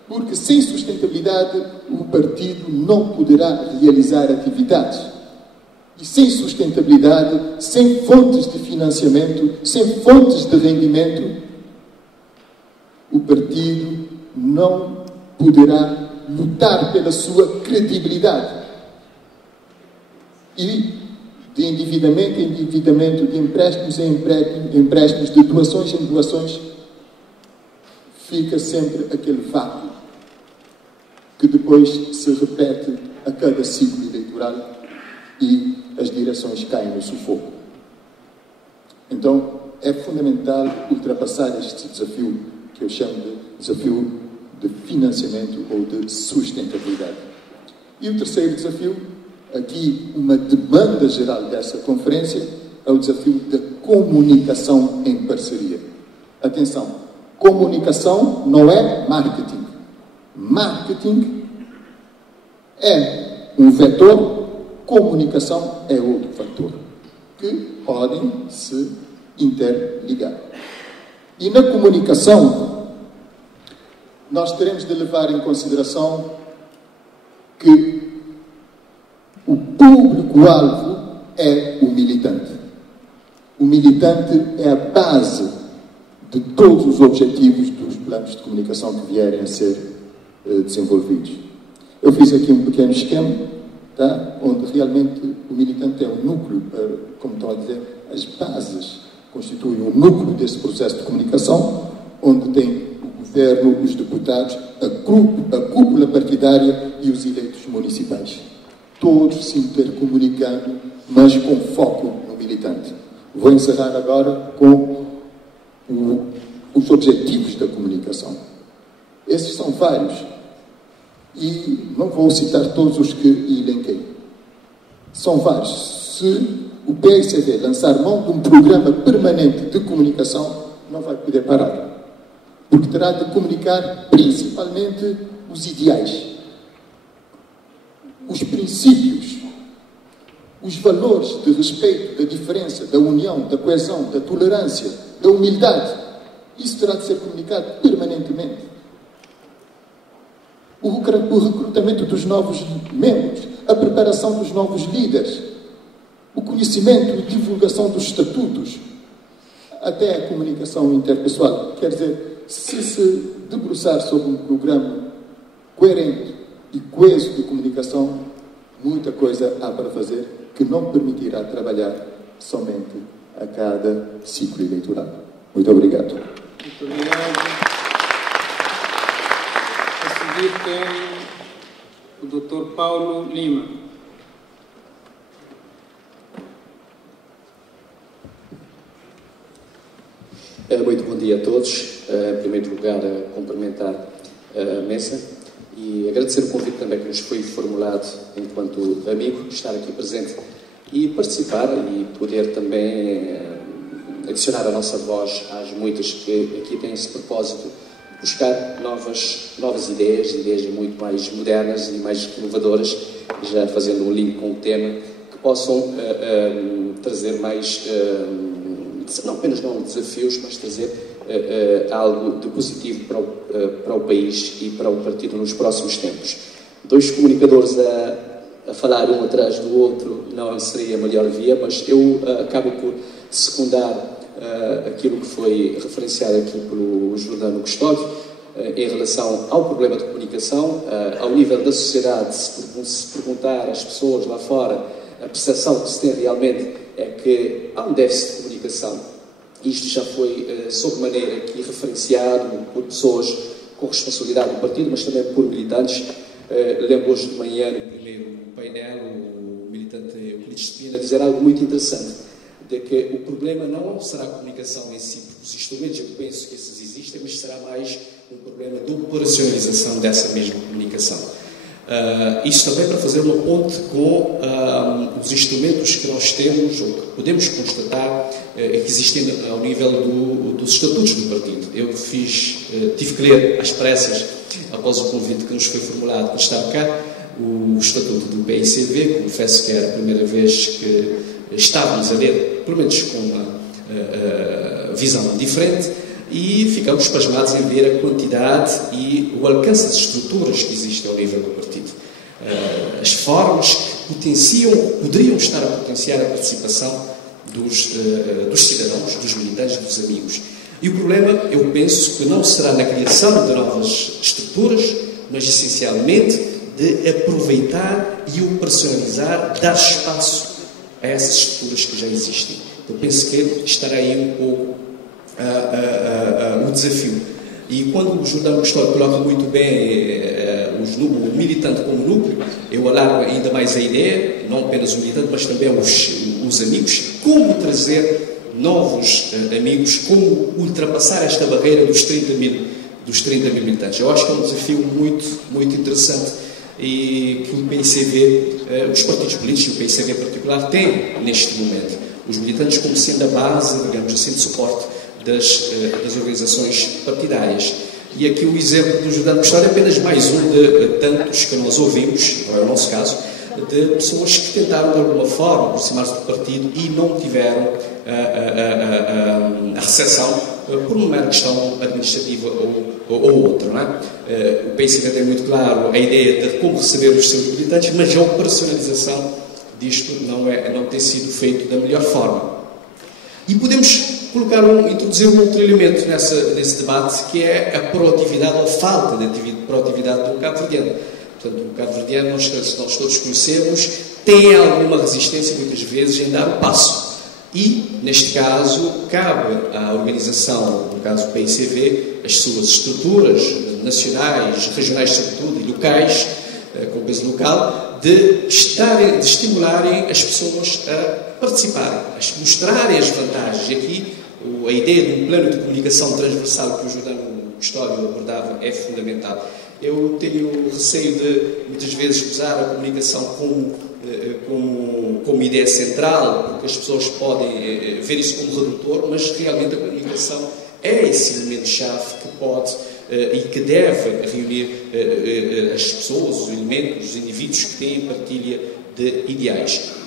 porque sem sustentabilidade o partido não poderá realizar atividades. E sem sustentabilidade, sem fontes de financiamento, sem fontes de rendimento, o partido não poderá lutar pela sua credibilidade. E de endividamento em endividamento, de empréstimos em empréstimos, de doações em doações, fica sempre aquele vácuo que depois se repete a cada ciclo eleitoral e as direções caem no sufoco. Então, é fundamental ultrapassar este desafio, que eu chamo de desafio de financiamento ou de sustentabilidade. E o terceiro desafio, aqui uma demanda geral dessa conferência, é o desafio da comunicação em parceria. Atenção, comunicação não é marketing. Marketing é um vetor, comunicação é outro fator, que podem se interligar. E na comunicação, nós teremos de levar em consideração que o público-alvo é o militante. O militante é a base de todos os objetivos dos planos de comunicação que vierem a ser desenvolvidos. Eu fiz aqui um pequeno esquema, tá? Onde realmente o militante é um núcleo, como estão a dizer, as bases constituem um núcleo desse processo de comunicação, onde tem o governo, os deputados, a cúpula partidária e os eleitos municipais. Todos se intercomunicando, mas com foco no militante. Vou encerrar agora com os objetivos da comunicação. Esses são vários. E não vou citar todos os que elenquei. São vários. Se o PICV lançar mão de um programa permanente de comunicação, não vai poder parar. Porque terá de comunicar principalmente os ideais, os princípios, os valores de respeito, da diferença, da união, da coesão, da tolerância, da humildade. Isso terá de ser comunicado permanentemente. O recrutamento dos novos membros, a preparação dos novos líderes, o conhecimento e divulgação dos estatutos, até a comunicação interpessoal. Quer dizer, se debruçar sobre um programa coerente e coeso de comunicação, muita coisa há para fazer que não permitirá trabalhar somente a cada ciclo eleitoral. Muito obrigado. Muito obrigado. A seguir tem o Dr. Paulo Lima. dia a todos. Em primeiro lugar, cumprimentar a mesa e agradecer o convite também que nos foi formulado enquanto amigo, estar aqui presente e participar e poder também adicionar a nossa voz às muitas que aqui têm esse propósito de buscar novas ideias muito mais modernas e mais inovadoras, já fazendo um link com o tema, que possam trazer mais, não apenas desafios, mas trazer algo de positivo para o país e para o partido nos próximos tempos. Dois comunicadores a falar um atrás do outro não seria a melhor via, mas eu acabo por secundar aquilo que foi referenciado aqui pelo Jordano Custódio em relação ao problema de comunicação, ao nível da sociedade. Se perguntar às pessoas lá fora, a percepção que se tem realmente é que há um déficit de comunicação. Isto já foi sobremaneira aqui referenciado por pessoas com responsabilidade do partido, mas também por militantes. Lembro hoje de manhã, no primeiro painel, o militante Euclides Espina dizer algo muito interessante, de que o problema não será a comunicação em si, porque os instrumentos, eu penso que esses existem, mas será mais um problema de operacionalização dessa mesma comunicação. Isto também para fazer uma ponte com os instrumentos que nós temos, ou que podemos constatar, que existem ao nível dos estatutos do partido. Eu tive que ler às pressas, após o convite que nos foi formulado para estar cá, o estatuto do PICV. Confesso que era a primeira vez que estávamos a ler, pelo menos com uma visão diferente, e ficamos pasmados em ver a quantidade e o alcance de estruturas que existem ao nível do partido. As formas que poderiam estar a potenciar a participação dos cidadãos, dos militantes, dos amigos. E o problema, eu penso, que não será na criação de novas estruturas, mas essencialmente de aproveitar e operacionalizar, dar espaço a essas estruturas que já existem. Eu penso que estará aí um pouco o desafio. E quando o Jordano Custódio coloca muito bem o militante como núcleo, eu alargo ainda mais a ideia, não apenas o militante, mas também os amigos, como trazer novos amigos, como ultrapassar esta barreira dos 30 mil militantes. Eu acho que é um desafio muito, muito interessante e que o PICV, os partidos políticos, e o PICV em particular, têm neste momento. Os militantes como sendo a base, digamos assim, de suporte das organizações partidárias. E aqui o exemplo do Jordano Custódio é apenas mais um de tantos que nós ouvimos, não é o nosso caso, de pessoas que tentaram de alguma forma aproximar-se do partido e não tiveram a recepção por uma mera questão administrativa ou outra, não é? O PICV tem muito claro a ideia de como receber os seus militantes, mas a operacionalização disto não tem sido feito da melhor forma. E podemos introduzir um outro elemento nesse debate, que é a proatividade ou falta de proatividade do cabo-verdiano. Portanto, o cabo-verdiano, nós todos conhecemos, tem alguma resistência, muitas vezes, em dar o passo. E, neste caso, cabe à organização, no caso do PICV, as suas estruturas nacionais, regionais sobretudo, e locais, com peso local, de estimularem as pessoas a participarem, a mostrarem as vantagens. E aqui, a ideia de um plano de comunicação transversal que o Jordano Custódio abordava é fundamental. Eu tenho receio de, muitas vezes, usar a comunicação como ideia central, porque as pessoas podem ver isso como redutor, mas realmente a comunicação é esse elemento-chave que pode e que deve reunir as pessoas, os elementos, os indivíduos que têm partilha de ideais.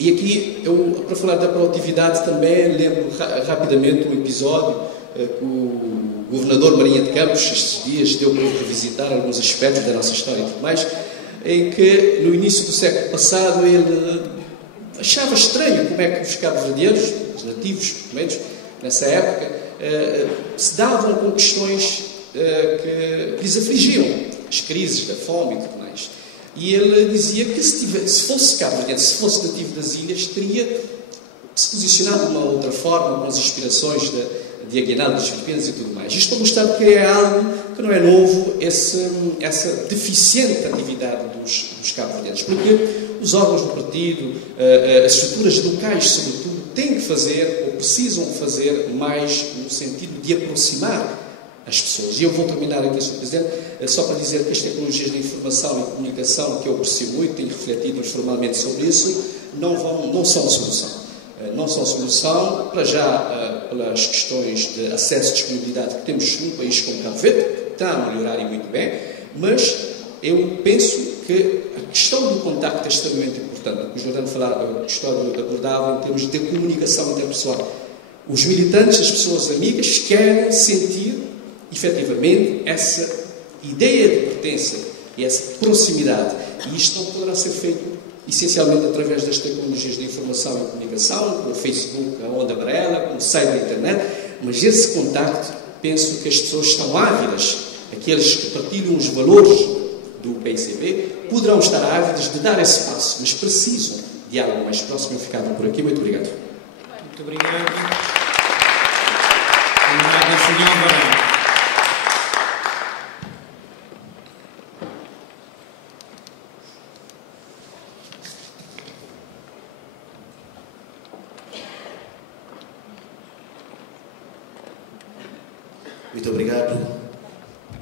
E aqui, para falar da proatividade também, lembro rapidamente um episódio que o governador Marinha de Campos, estes dias, deu para revisitar alguns aspectos da nossa história e tudo mais, em que, no início do século passado, ele achava estranho como é que os cabo-verdianos, os nativos, pelo menos, nessa época, se davam com questões que lhes afligiam, as crises da fome e tudo mais. E ele dizia que se fosse cabo-verdiano, se fosse nativo das ilhas, teria se posicionado de uma outra forma, com as inspirações de Aguinaldo, das Filipinas e tudo mais. Isto para mostrar que é algo que não é novo, essa deficiente atividade dos cabo-verdianos. Porque os órgãos do partido, as estruturas locais, sobretudo, têm que fazer, ou precisam fazer, mais no sentido de aproximar as pessoas. E eu vou terminar aqui, Sr. Presidente, só para dizer que as tecnologias de informação e comunicação, que eu aprecio muito, tenho refletido informalmente sobre isso, não são solução. Não são solução, para já, pelas questões de acesso e disponibilidade que temos num país como Cabo Verde, que está a melhorar e muito bem, mas eu penso que a questão do contacto é extremamente importante. O Jordano abordava em termos de comunicação interpessoal. Os militantes, as pessoas amigas, querem sentir, efetivamente, essa ideia de pertença e essa proximidade. E isto não poderá ser feito essencialmente através das tecnologias de informação e comunicação, como o Facebook, a onda amarela, como o site da internet, mas esse contacto, penso que as pessoas estão ávidas, aqueles que partilham os valores do PICB, poderão estar ávidos de dar esse passo, mas precisam de algo mais próximo. Eu ficava por aqui. Muito obrigado. Muito obrigado. Obrigado, Sr. Varão. Muito obrigado.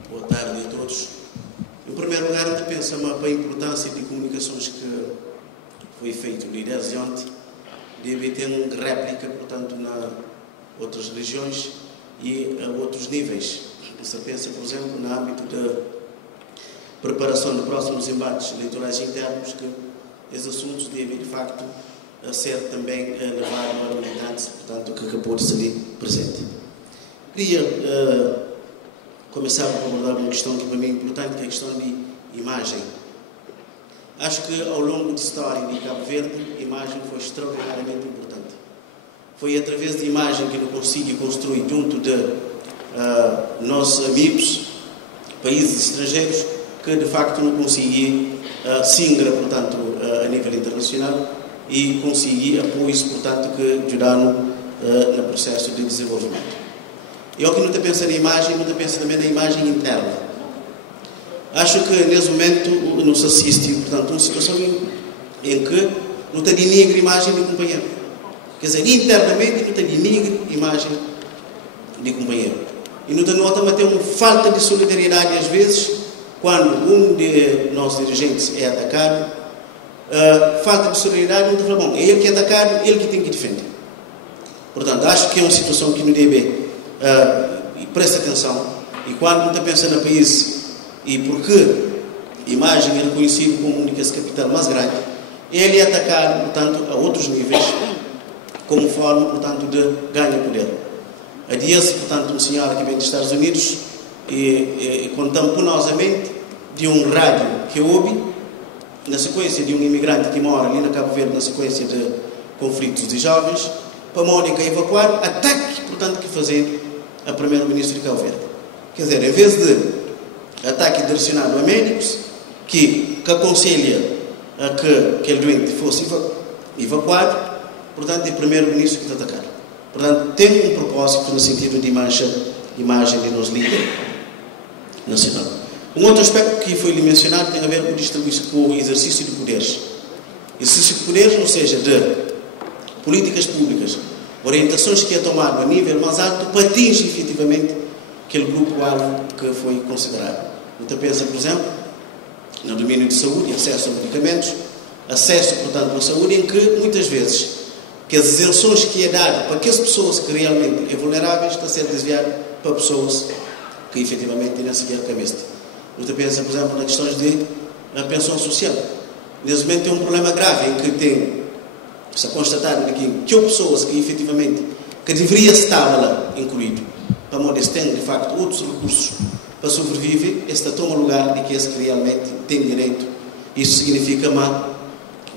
Boa tarde a todos. Em primeiro lugar, pensa-me para a importância de comunicações que foi feito no dia de ontem, deve ter uma réplica, portanto, na outras regiões e a outros níveis. Você pensa, por exemplo, no âmbito da preparação de próximos embates eleitorais internos, que esses assuntos devem, de facto, a ser também levados a militantes, portanto, que acabou de ser presente. Queria começar por abordar uma questão que para mim é importante, que é a questão de imagem. Acho que ao longo da história de Cabo Verde, a imagem foi extraordinariamente importante. Foi através da imagem que eu consegui construir junto de nossos amigos, países estrangeiros, que de facto não consegui singra, portanto, a nível internacional e consegui apoios, portanto, que ajudaram no processo de desenvolvimento. Eu que não estou pensando em imagem, não estou pensando também na imagem interna. Acho que nesse momento nos assiste, portanto, uma situação em que não está denigra a imagem de companheiro. Quer dizer, internamente não está denigra a imagem de companheiro. E não nota mas tem uma falta de solidariedade às vezes, quando um de nossos dirigentes é atacado, falta de solidariedade, não está falando, bom, é ele que é atacado, ele que tem que defender. Portanto, acho que é uma situação que não deve e preste atenção, e quando não está pensando no país e porque a imagem é reconhecida como a única capital mais grande, ele é atacado, portanto, a outros níveis como forma, portanto, de ganhar poder. Há dias, portanto, uma senhora que vem dos Estados Unidos e contamos penosamente de um rádio que houve na sequência de um imigrante que mora ali na Cabo Verde, na sequência de conflitos de jovens, para Mónica evacuar, ataque, portanto, que fazer a primeiro-ministro de Cabo Verde. Quer dizer, em vez de ataque direcionado a médicos, que aconselha a que aquele doente fosse evacuado, portanto, é o primeiro-ministro que está atacado. Portanto, tem um propósito no sentido de imagem de nos líderes nacional. Um outro aspecto que foi mencionado tem a ver com o exercício de poderes. Exercício de poderes, ou seja, de políticas públicas, orientações que é tomado a nível mais alto para atingir efetivamente aquele grupo-alvo que foi considerado. Então pensa, por exemplo, no domínio de saúde, acesso a medicamentos, acesso, portanto, à saúde, em que muitas vezes que as isenções que é dado para aquelas pessoas que realmente é vulneráveis está a ser desviado para pessoas que efetivamente têm a seguir a cabeça. Então pensa, por exemplo, nas questões de pensão social. Nesse momento tem um problema grave em que tem está constatado aqui que há pessoas que efetivamente que deveria estar lá incluído para modo tem de facto outros recursos para sobreviver, esta toma lugar de que esse que realmente tem direito. Isso significa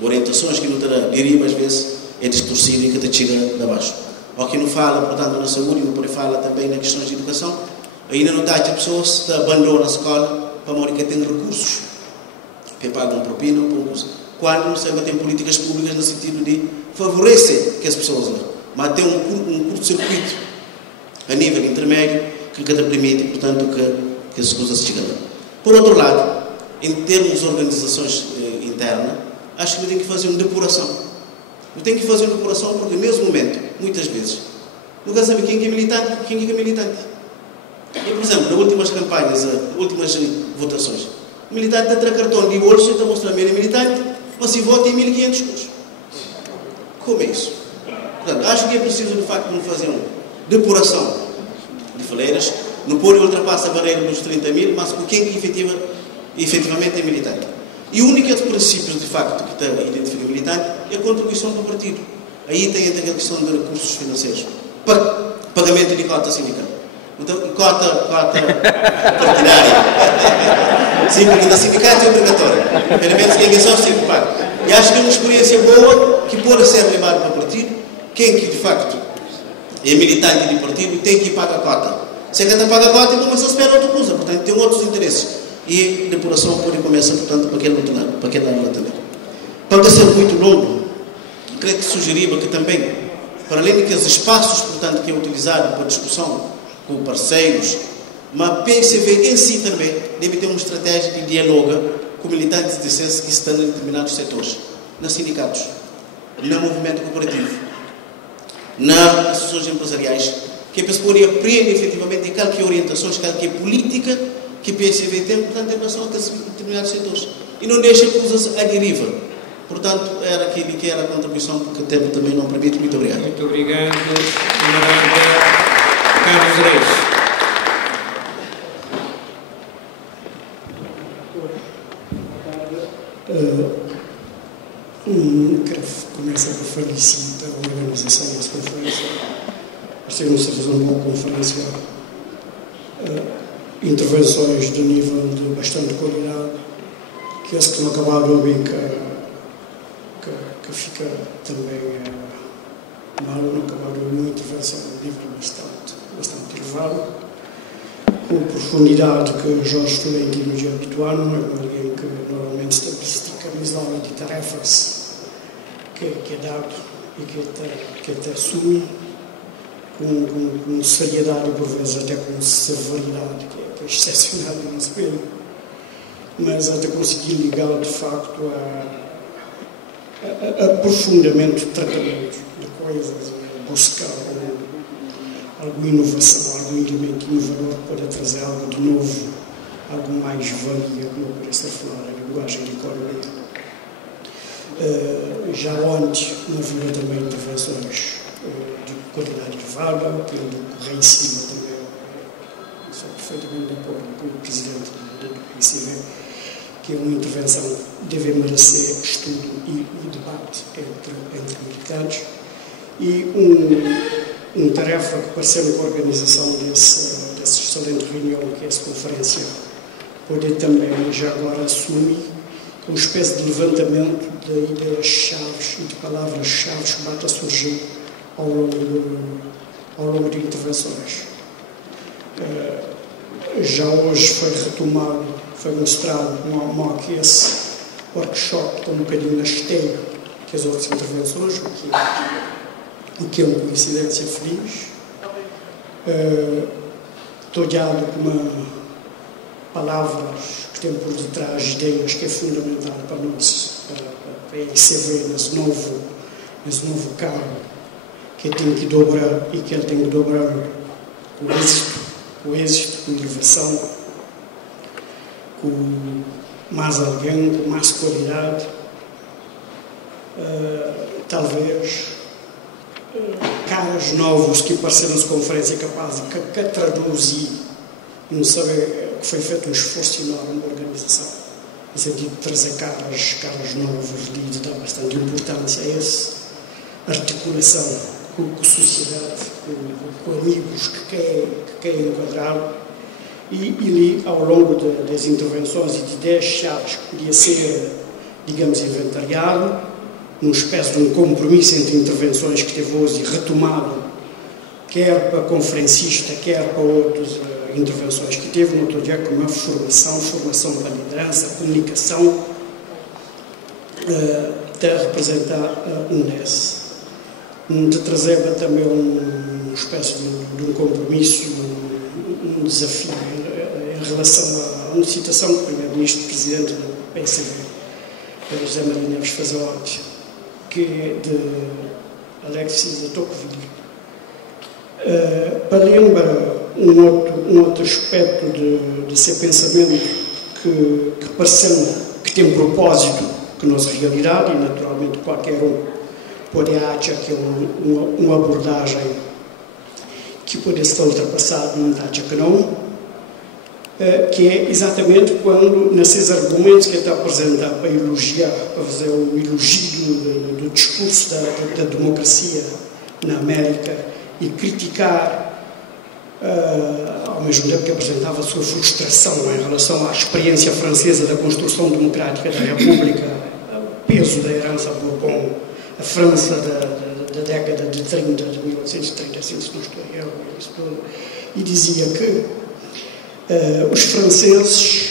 orientações que não terá deriva às vezes é distorcida e que te tira de baixo. Ou que não fala, portanto, na saúde, não pode falar também nas questões de educação, ainda não está que pessoas que abandonam a escola para modo que tem recursos que pagam propina ou concurso. Quando não se tem políticas públicas no sentido de favorecer que as pessoas lá, mas tem um curto-circuito a nível intermédio que permite, portanto, que as coisas cheguem lá. Por outro lado, em termos de organizações internas, acho que tem que fazer uma depuração. Eu tenho que fazer depuração porque, no mesmo momento, muitas vezes, nunca sabe quem é militante e quem é militante. E, por exemplo, nas últimas campanhas, nas últimas votações, o militante está a ter cartão de bolso e está a mostrar que ele é militante, mas se vota em 1.500 euros. Como é isso? Portanto, acho que é preciso, de facto, fazer uma depuração de fileiras, não pode ultrapassar a barreira dos 30 mil, mas com quem que efetivamente é militante. E o único dos princípios, de facto, que identifica militante é a contribuição do partido. Aí tem a questão de recursos financeiros. Pagamento de cota sindical. Então, cota partidária. Sim, porque da sindicato é obrigatória. Pelo menos quem é sócio tem que pagar. E acho que é uma experiência boa que pode ser levada para o partido. Quem que, de facto, é militante de partido tem que pagar a cota. Se quem não paga a cota, começa a esperar outra coisa. Portanto, tem outros interesses. E a depuração pode começar, portanto, para aquele outro lado também. Para ser muito longo, creio que sugeria que também, para além de que os espaços, portanto, que é utilizado para discussão com parceiros, mas a PSV em si também deve ter uma estratégia de diálogo com militantes de ciência que estão em determinados setores, nos sindicatos, no movimento cooperativo, nas associações empresariais, que a pessoa aprende efetivamente qualquer orientações, qualquer política que a PSV tem, portanto, em relação a determinados setores. E não deixa coisas à deriva. Portanto, era aquilo que era a contribuição, porque o tempo também não permite. Muito obrigado. Muito obrigado, camarada Carlos Reis. Quero começar por felicitar a organização desta conferência. Nós temos a fazer uma boa conferência. Intervenções de nível de bastante qualidade, que esse que não acabaram de ouvir que fica também mal, não acabaram de ouvir uma intervenção de nível bastante elevado, com profundidade que Jorge também tinha nos habituado, não é alguém que normalmente estabelece camisola de tarefas que é dado e que até assume com seriedade, por vezes até com severidade, que é excepcional no nosso meio, mas até conseguir ligar de facto a aprofundamento de tratamento de coisas, buscar alguma inovação, algum elemento inovador para trazer algo de novo, algo mais valia, como parece a falar a linguagem de economia. Já ontem não havia também intervenções de qualidade elevada, pelo que reincide também, sou perfeitamente de acordo com o Presidente do PCV, que é uma intervenção que deve merecer estudo e debate entre militantes, e uma tarefa que pareceu com a organização dessa excelente reunião, que é essa conferência, poder também já agora assumir uma espécie de levantamento de ideias-chaves e de palavras-chaves que bate a surgir ao longo de intervenções. Já hoje foi retomado, foi mostrado que esse workshop está um bocadinho na esteira que as outras intervenções, o que é uma coincidência feliz. Estou olhando com palavras que têm por detrás ideias que é fundamental para nós, para a ICV nesse novo cargo, que tem que dobrar e que ele tem que dobrar com êxito, com inovação, com mais alguém, com mais qualidade, talvez caras novos que apareceram-se conferência capazes de traduzir e não saber que foi feito um esforço enorme na organização, no sentido de trazer caras novos e de dar bastante importância a essa articulação com a sociedade, com amigos que querem enquadrar, e ali, ao longo das intervenções e de 10 chaves que podia ser, digamos, inventariado, uma espécie de um compromisso entre intervenções que teve hoje retomado, quer para conferencista, quer para outras intervenções que teve no outro dia, como a formação para a liderança, comunicação, de representar de trazer também uma espécie de um compromisso, um desafio em relação a uma citação que o Primeiro-Ministro, Presidente do PSV, José Maria Neves, fez ontem, que é de Alexis de Tocqueville, lembra um outro aspecto de seu pensamento que parecendo que tem propósito que nossa realidade, e naturalmente qualquer um pode achar que é uma abordagem que pode ser ultrapassada, não acha que não, que é exatamente quando, nesses argumentos que está a apresentar para elogiar, para fazer o elogio do discurso da democracia na América e criticar, ao mesmo tempo que apresentava a sua frustração em relação à experiência francesa da construção democrática da República, o peso da herança Bourbon, a França da década de 30, de 1835, se não estou errado, e dizia que os franceses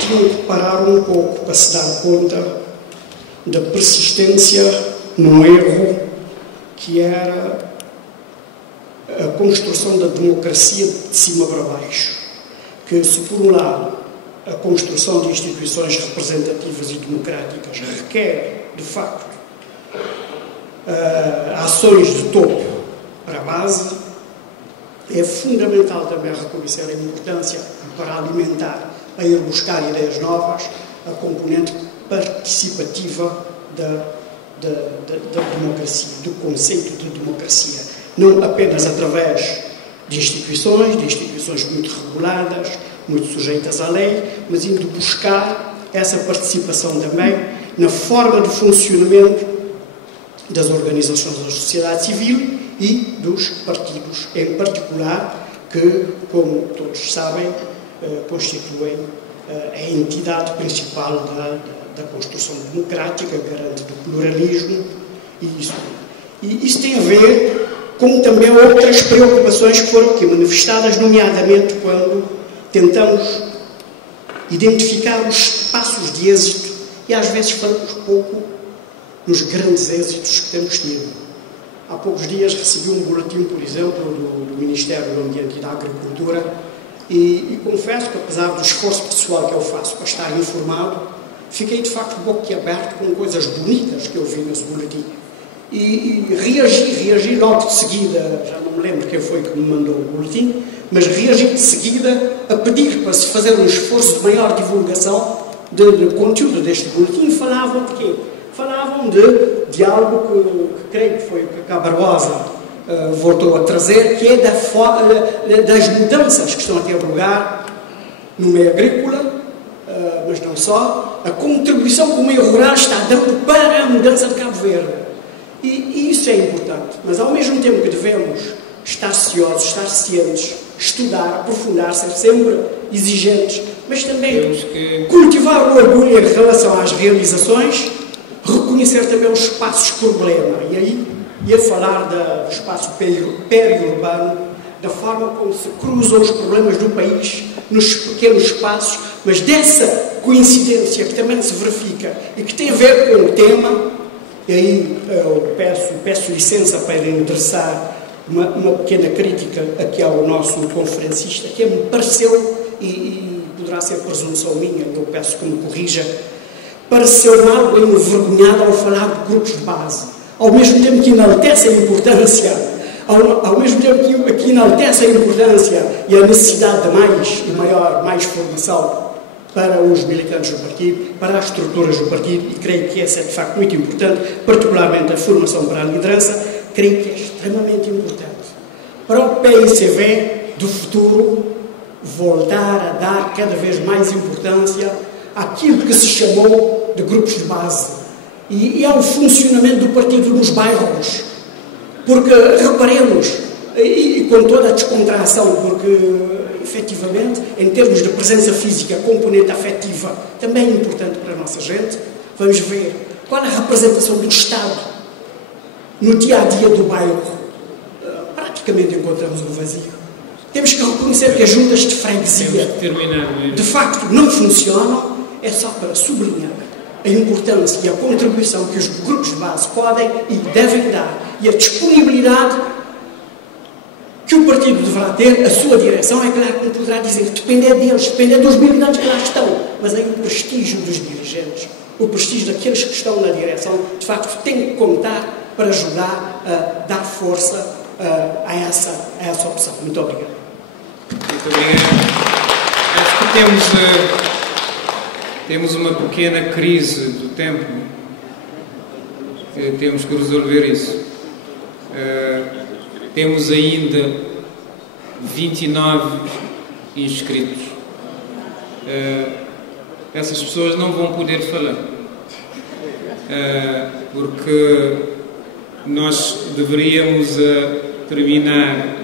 tinham que parar um pouco para se dar conta da persistência no erro que era a construção da democracia de cima para baixo. Que, se por um lado a construção de instituições representativas e democráticas requer, de facto, ações de topo para a base, é fundamental também reconhecer a importância para alimentar, a ir buscar ideias novas, a componente participativa da democracia, do conceito de democracia. Não apenas através de instituições muito reguladas, muito sujeitas à lei, mas indo buscar essa participação também na forma de funcionamento das organizações da sociedade civil e dos partidos, em particular, que, como todos sabem, constituem a entidade principal da construção democrática, garante do pluralismo e isso. E isso tem a ver com também outras preocupações que foram aqui manifestadas, nomeadamente quando tentamos identificar os espaços de êxito e às vezes falamos pouco nos grandes êxitos que temos tido. Há poucos dias recebi um boletim, por exemplo, do Ministério do Ambiente e da Agricultura e confesso que, apesar do esforço pessoal que eu faço para estar informado, fiquei de facto boquiaberto com coisas bonitas que eu vi nesse boletim. E reagi logo de seguida, já não me lembro quem foi que me mandou o boletim, mas reagi de seguida a pedir para se fazer um esforço de maior divulgação do conteúdo deste boletim. Falavam de quê? Falavam de algo que creio que foi o que Cá Barbosa voltou a trazer, que é das mudanças que estão a ter lugar no meio agrícola, mas não só, a contribuição que o meio rural está dando para a mudança de Cabo Verde. E isso é importante, mas ao mesmo tempo que devemos estar ciosos, estar cientes, estudar, aprofundar, ser sempre exigentes, mas também cultivar o orgulho em relação às realizações, reconhecer também os espaços problema. E aí ia falar do espaço periurbano, da forma como se cruzam os problemas do país nos pequenos espaços, mas dessa coincidência que também se verifica e que tem a ver com o tema. E aí eu peço licença para endereçar uma pequena crítica aqui ao nosso conferencista, que me pareceu, e poderá ser presunção minha, eu peço que me corrija, pareceu-me algo envergonhado ao falar de grupos de base, ao mesmo tempo que enaltece a importância, ao mesmo tempo que enaltece a importância e a necessidade de mais formação para os militantes do partido, para as estruturas do partido, e creio que essa é de facto muito importante, particularmente a formação para a liderança, creio que é extremamente importante. Para o PICV do futuro, voltar a dar cada vez mais importância àquilo que se chamou de grupos de base e ao funcionamento do partido nos bairros. Porque, reparemos, e com toda a descontração, porque, efetivamente, em termos de presença física, a componente afetiva também é importante para a nossa gente. Vamos ver qual é a representação do Estado no dia-a-dia do bairro. Praticamente encontramos um vazio. Temos que reconhecer que as juntas de freguesia, de facto, não funcionam. É só para sublinhar a importância e a contribuição que os grupos de base podem e devem dar, e a disponibilidade que o partido deverá ter, a sua direção, é claro que não poderá dizer que depende deles, depende dos militantes que lá estão, mas aí o prestígio dos dirigentes, o prestígio daqueles que estão na direção, de facto, tem que contar para ajudar a dar força a essa opção. Muito obrigado. Muito obrigado. Acho que temos uma pequena crise do tempo. Temos que resolver isso. Temos ainda 29 inscritos. Essas pessoas não vão poder falar, porque nós deveríamos terminar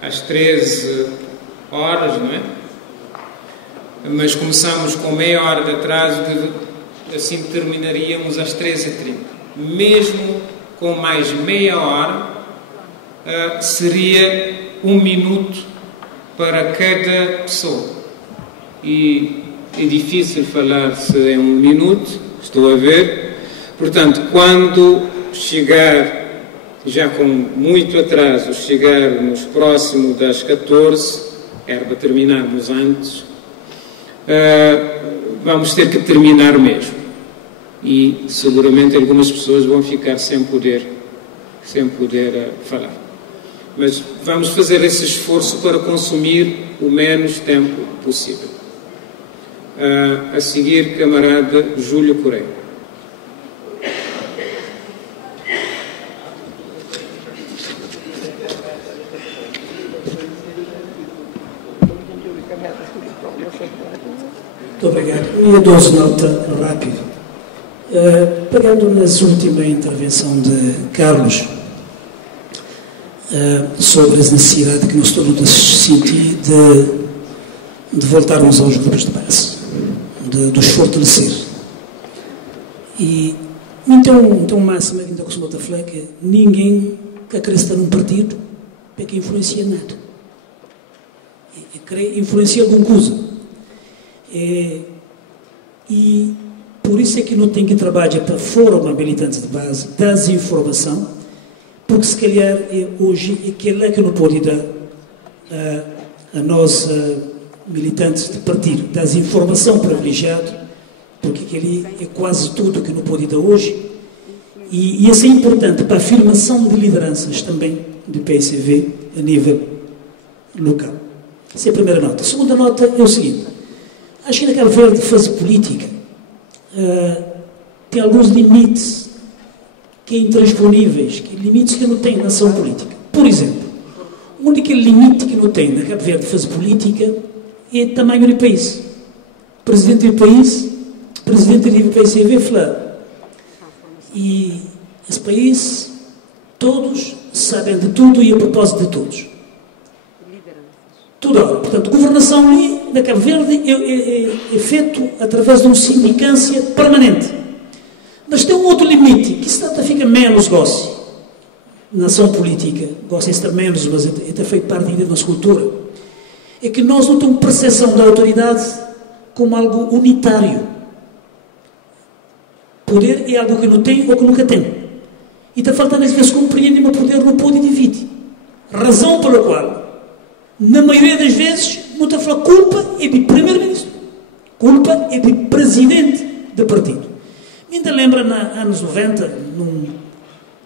às 13 horas, não é? Mas começamos com meia hora de atraso, assim terminaríamos às 13h30. Mesmo com mais meia hora, seria 1 minuto para cada pessoa. E é difícil falar se é 1 minuto, estou a ver. Portanto, quando chegar, já com muito atraso, chegarmos próximo das 14, era para terminarmos antes, vamos ter que terminar mesmo. E seguramente algumas pessoas vão ficar sem poder falar. Mas vamos fazer esse esforço para consumir o menos tempo possível. A seguir, camarada Júlio Correia. Muito obrigado. Minha dose nota rápido. Pegando na última intervenção de Carlos sobre a necessidade que nós todos sentimos de voltarmos aos grupos de base, de os fortalecer. E então máxima ainda com o falar que ninguém que acredita num partido é que influencia nada. Influencia alguma coisa. E por isso é que não tem que trabalhar para formar militantes de base, dar informação, porque se calhar hoje é que é que não pode dar a nós militantes de partido, dar informação privilegiada, porque aquele é quase tudo que não pode dar hoje, e isso é importante para a afirmação de lideranças também do PSV a nível local. Essa é a primeira nota. A segunda nota é o seguinte: acho que na Cabo Verde fazer política tem alguns limites que é intransponíveis, limites que não tem na ação política. Por exemplo, o único limite que não tem na Cabo Verde fazer política é o tamanho do país. Presidente do país, presidente do PSV, falar. E esse país, todos sabem de tudo e a propósito de todos. Toda hora. Portanto, governação ali na Cabo Verde é feito através de uma sindicância permanente. Mas tem um outro limite, que se trata fica menos goce. Na ação política, goce está menos, mas é feito parte da nossa cultura. É que nós não temos percepção da autoridade como algo unitário. Poder é algo que não tem ou que nunca tem. E está faltando às vezes compreender o poder não pode dividir. Razão pela qual, na maioria das vezes, não está a falar culpa é de primeiro-ministro. Culpa é de presidente do partido. Me ainda lembra, nos anos 90,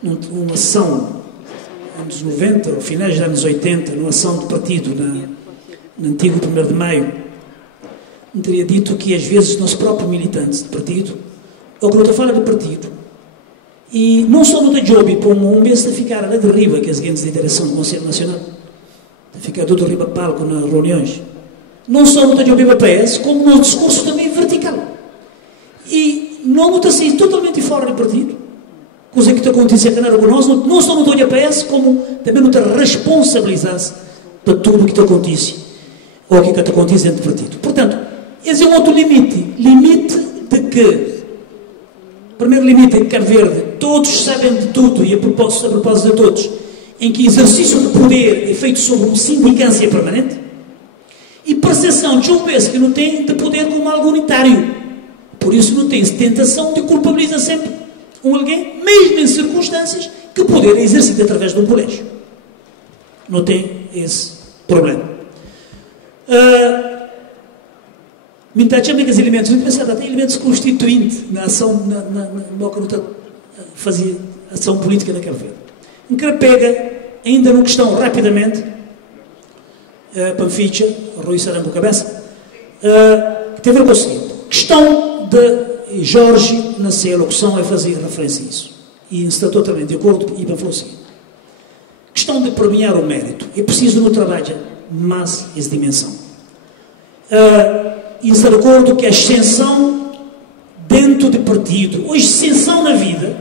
numa ação, anos 90, ou finais dos anos 80, numa ação do partido, no antigo 1º de Maio, me teria dito que às vezes nós próprios militantes do partido, ou que não está a falar do partido, e não só no da Job, como um mês de ficar lá de riba, que as grandes da direção do Conselho Nacional, de ficar do riba palco nas reuniões, não só no da Job PS, como no discurso também vertical. E não está a sair totalmente fora do partido, coisa que está acontecendo com nós, não só no da PS, como também não está a responsabilizar-se para tudo o que está acontecendo, ou o que está acontecendo dentro do partido. Portanto, esse é um outro limite de que, o primeiro limite é que Cabo Verde, todos sabem de tudo, e a propósito de todos, em que exercício de poder é feito sob uma sindicância permanente, e percepção de um peso que não tem de poder como algo unitário. Por isso não tem tentação de culpabilizar sempre alguém, mesmo em circunstâncias que poder é exercido através de um colégio. Não tem esse problema. Também que os elementos, tem elementos constituintes na ação, na que fazia ação política naquela vez. Em que pega, ainda numa questão rapidamente, Panficha, Rui Saranco Cabeça, que tem a ver com o seguinte: questão de Jorge, na sua locução, é fazer referência a isso. E está totalmente de acordo, e falou o seguinte: questão de premiar o mérito. É preciso no trabalho mais essa dimensão. E está de acordo que a ascensão dentro do partido, ou ascensão na vida,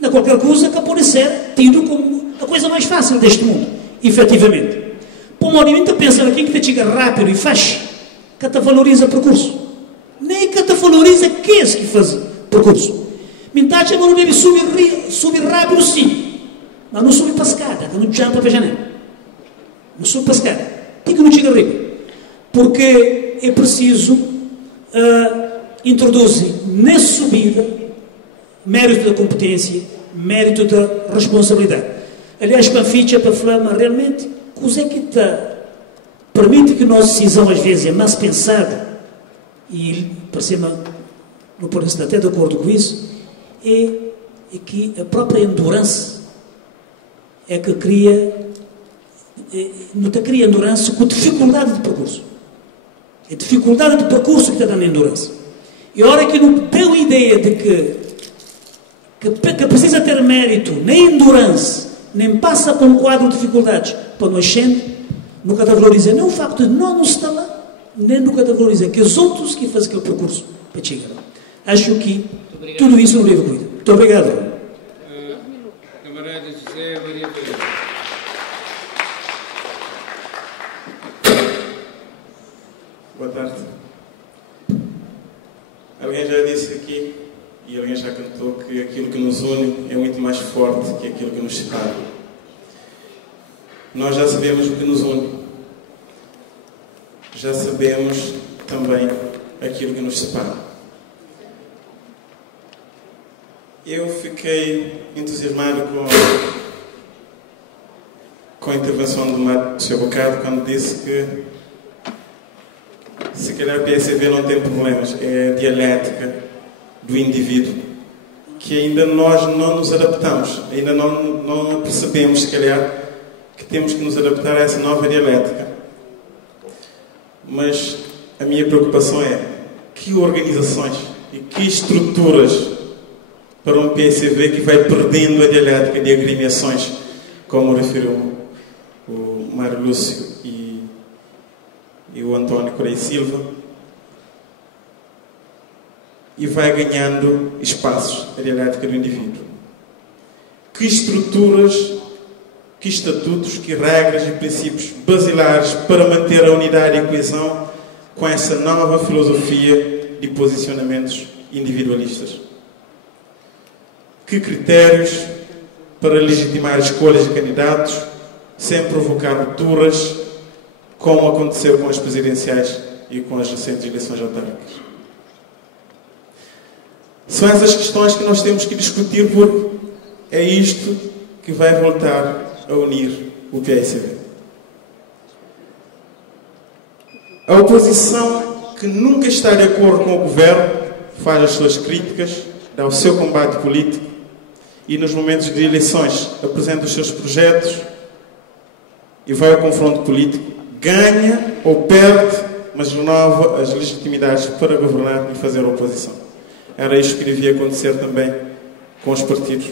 na qualquer coisa que pode ser tido como a coisa mais fácil deste mundo, efetivamente. Para o movimento pensa aqui que te chega rápido e faz, que te valoriza o percurso. Nem que te valoriza que é que faz percurso. Mentade não deve subir rápido, sim, mas não subir para a escada, que não jampa para a janela. Não subir para a escada, tem que não chega arriba. Porque é preciso introduzir nessa subida mérito da competência, mérito da responsabilidade. Aliás, Panficha, para falar, mas realmente, coisa é que permite que a nossa decisão, às vezes, é mais pensada, e parece-me, não pode estar até de acordo com isso, é que a própria endurance é que não cria endurance com dificuldade de percurso. É dificuldade de percurso que está dando endurance. E a hora que não deu a ideia de que precisa ter mérito, nem endurance, nem passa por um quadro de dificuldades para não ascender, nunca te valoriza nem o facto de não estar lá, nem nunca te valoriza que os outros que fazem aquele percurso para chegar lá. Acho que tudo isso não deve cuidar. Muito obrigado. Camarada José Maria Pereira. Boa tarde. Alguém já disse aqui, e alguém já cantou, que aquilo que nos une é muito mais forte que aquilo que nos separa. Nós já sabemos o que nos une. Já sabemos também aquilo que nos separa. Eu fiquei entusiasmado com a intervenção do Sr. Bocado quando disse que se calhar o PSV não tem problemas, é a dialética do indivíduo que ainda nós não nos adaptamos, ainda não percebemos, se calhar, que temos que nos adaptar a essa nova dialética. Mas a minha preocupação é que organizações e que estruturas para um PSV que vai perdendo a dialética de agremiações, como referiu o Mário Lúcio e o António Correia Silva, e vai ganhando espaços a dialética do indivíduo. Que estruturas, que estatutos, que regras e princípios basilares para manter a unidade e a coesão com essa nova filosofia de posicionamentos individualistas? Que critérios para legitimar escolhas de candidatos sem provocar rupturas, como aconteceu com as presidenciais e com as recentes eleições autárquicas? São essas questões que nós temos que discutir, porque é isto que vai voltar a unir o PSV. A oposição que nunca está de acordo com o governo faz as suas críticas, dá o seu combate político e nos momentos de eleições apresenta os seus projetos e vai ao confronto político, ganha ou perde, mas renova as legitimidades para governar e fazer a oposição. Era isto que devia acontecer também com os partidos.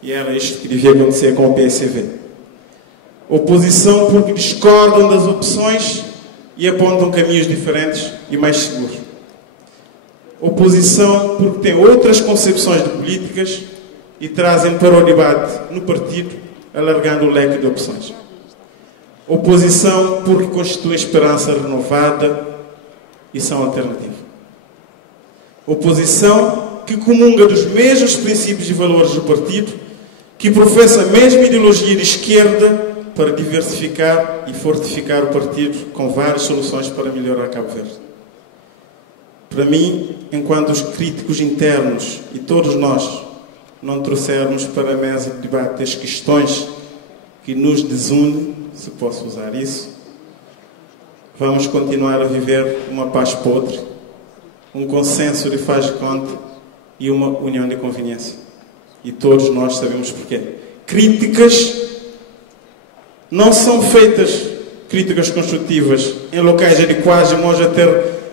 E era isto que devia acontecer com o PSV. Oposição porque discordam das opções e apontam caminhos diferentes e mais seguros. Oposição porque têm outras concepções de políticas e trazem para o debate no partido, alargando o leque de opções. Oposição porque constituem esperança renovada e são alternativa. Oposição que comunga dos mesmos princípios e valores do partido, que professa a mesma ideologia de esquerda para diversificar e fortificar o partido com várias soluções para melhorar Cabo Verde. Para mim, enquanto os críticos internos e todos nós não trouxermos para a mesa de debate as questões que nos desunem, se posso usar isso, vamos continuar a viver uma paz podre, um consenso de faz de conta e uma união de conveniência. E todos nós sabemos porquê. Críticas não são feitas, críticas construtivas, em locais adequados, de modo a ter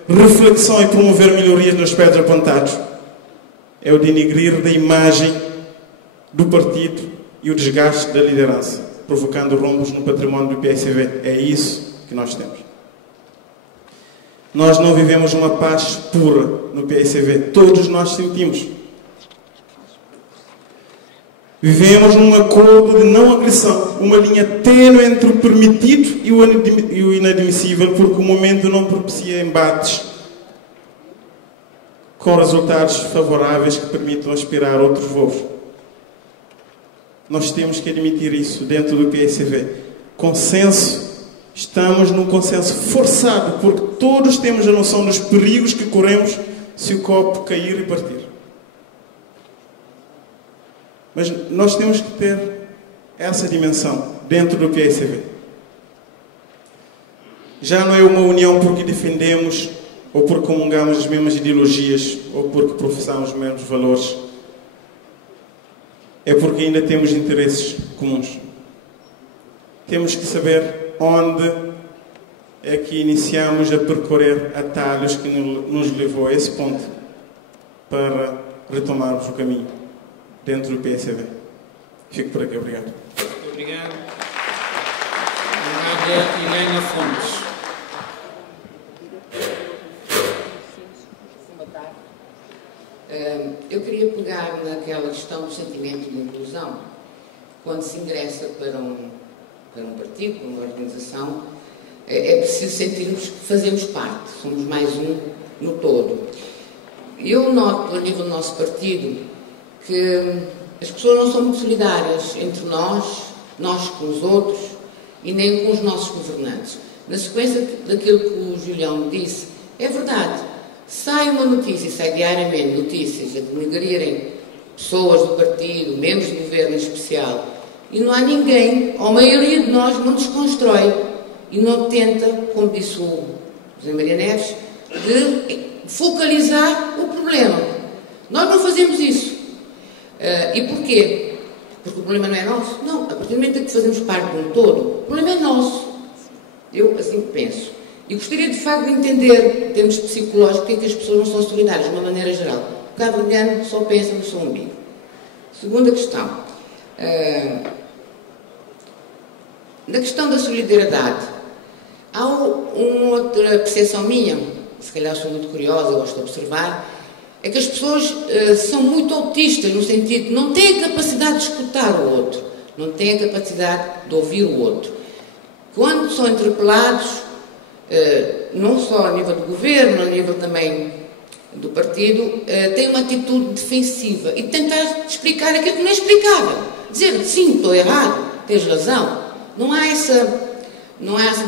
reflexão e promover melhorias nos aspectos apontados. É o denigrir da imagem do partido e o desgaste da liderança, provocando rombos no património do PSV. É isso que nós temos. Nós não vivemos uma paz pura no PSV. Todos nós sentimos. Vivemos num acordo de não agressão, uma linha tênue entre o permitido e o inadmissível, porque o momento não propicia embates com resultados favoráveis que permitam aspirar outros voos. Nós temos que admitir isso dentro do PSV. Consenso. Estamos num consenso forçado, porque todos temos a noção dos perigos que corremos se o copo cair e partir. Mas nós temos que ter essa dimensão dentro do PSV. Já não é uma união porque defendemos ou porque comungamos as mesmas ideologias ou porque professamos os mesmos valores. É porque ainda temos interesses comuns. Temos que saber onde é que iniciamos a percorrer atalhos que nos levou a esse ponto para retomarmos o caminho dentro do PSV. Fico por aqui. Obrigado. Muito obrigado. Obrigada, Helena Fontes. Eu queria pegar naquela questão do sentimento de inclusão. Quando se ingressa para um partido, para uma organização, é preciso sentirmos que fazemos parte, somos mais um no todo. Eu noto, a nível do nosso partido, que as pessoas não são muito solidárias entre nós com os outros e nem com os nossos governantes. Na sequência daquilo que o Julião disse, é verdade. Sai uma notícia, sai diariamente notícias a denegrirem pessoas do partido, membros do governo em especial, e não há ninguém, ou a maioria de nós, não desconstrói e não tenta, como disse o José Maria Neves, de focalizar o problema. Nós não fazemos isso. E porquê? Porque o problema não é nosso? Não, a partir do momento em que fazemos parte de um todo, o problema é nosso. Eu assim penso. E gostaria de facto de entender, em termos psicológicos, porque é que as pessoas não são solidárias, de uma maneira geral. O cabo-verdiano só pensa no seu umbigo. Segunda questão. Na questão da solidariedade, há uma outra percepção minha, se calhar sou muito curiosa, gosto de observar, é que as pessoas são muito autistas, no sentido que não têm a capacidade de escutar o outro, não têm a capacidade de ouvir o outro. Quando são interpelados, não só a nível do governo, a nível também do partido, têm uma atitude defensiva e tentar explicar aquilo que não é explicável. Dizer, sim, estou errado, tens razão. Não há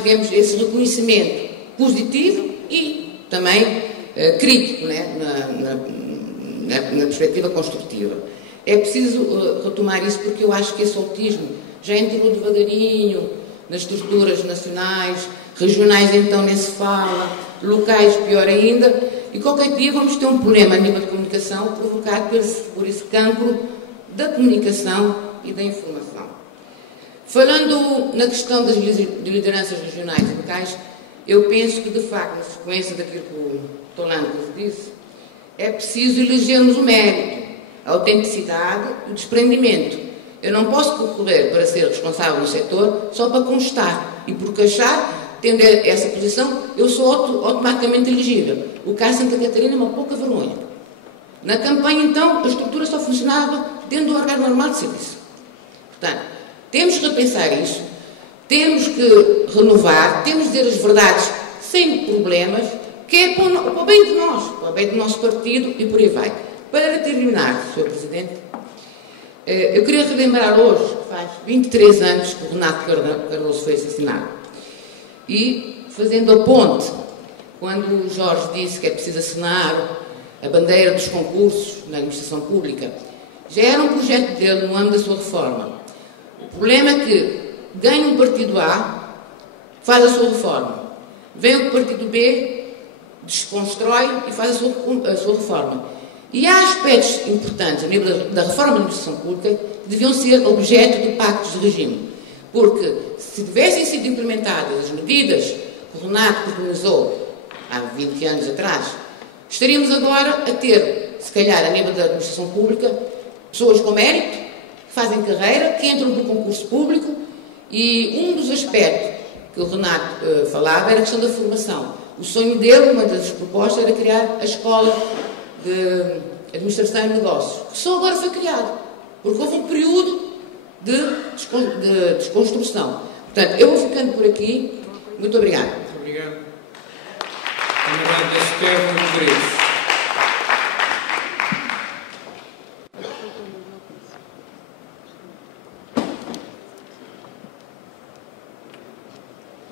digamos, esse reconhecimento positivo e também crítico, né? na perspectiva construtiva. É preciso retomar isso porque eu acho que esse autismo já entrou devagarinho nas estruturas nacionais, regionais então nem se fala, locais pior ainda, e qualquer dia vamos ter um problema a nível de comunicação provocado por esse cancro da comunicação e da informação. Falando na questão das lideranças regionais e locais, eu penso que, de facto, na sequência daquilo que o Tolancos disse, é preciso elegermos o mérito, a autenticidade e o desprendimento. Eu não posso concorrer para ser responsável no setor só para constar e por achar, tendo essa posição, eu sou automaticamente elegível. O caso de Santa Catarina é uma pouca vergonha. Na campanha, então, a estrutura só funcionava dentro do horário normal de serviço. Portanto, temos que repensar isso, temos que renovar, temos de dizer as verdades sem problemas, que é para o bem de nós, para o bem do nosso partido e por aí vai. Para terminar, Sr. Presidente, eu queria relembrar hoje, que faz 23 anos que o Renato Cardoso foi assassinado. E, fazendo a ponte, quando o Jorge disse que é preciso assinar a bandeira dos concursos na administração pública, Já era um projeto dele no âmbito da sua reforma. O problema é que ganha um partido A, faz a sua reforma. Vem o partido B, desconstrói e faz a sua reforma. E há aspectos importantes a nível da reforma da administração pública que deviam ser objeto de pactos de regime. Porque se tivessem sido implementadas as medidas que o Renato preconizou há 20 anos atrás, estaríamos agora a ter, se calhar, a nível da administração pública, pessoas com mérito, que fazem carreira, que entram no concurso público, e um dos aspectos que o Renato falava era a questão da formação. O sonho dele, uma das propostas, era criar a Escola de Administração e Negócios, que só agora foi criado, porque houve um período de desconstrução. Portanto, eu vou ficando por aqui. Muito obrigada. Muito obrigado. Honorado Estevão Rodrigues.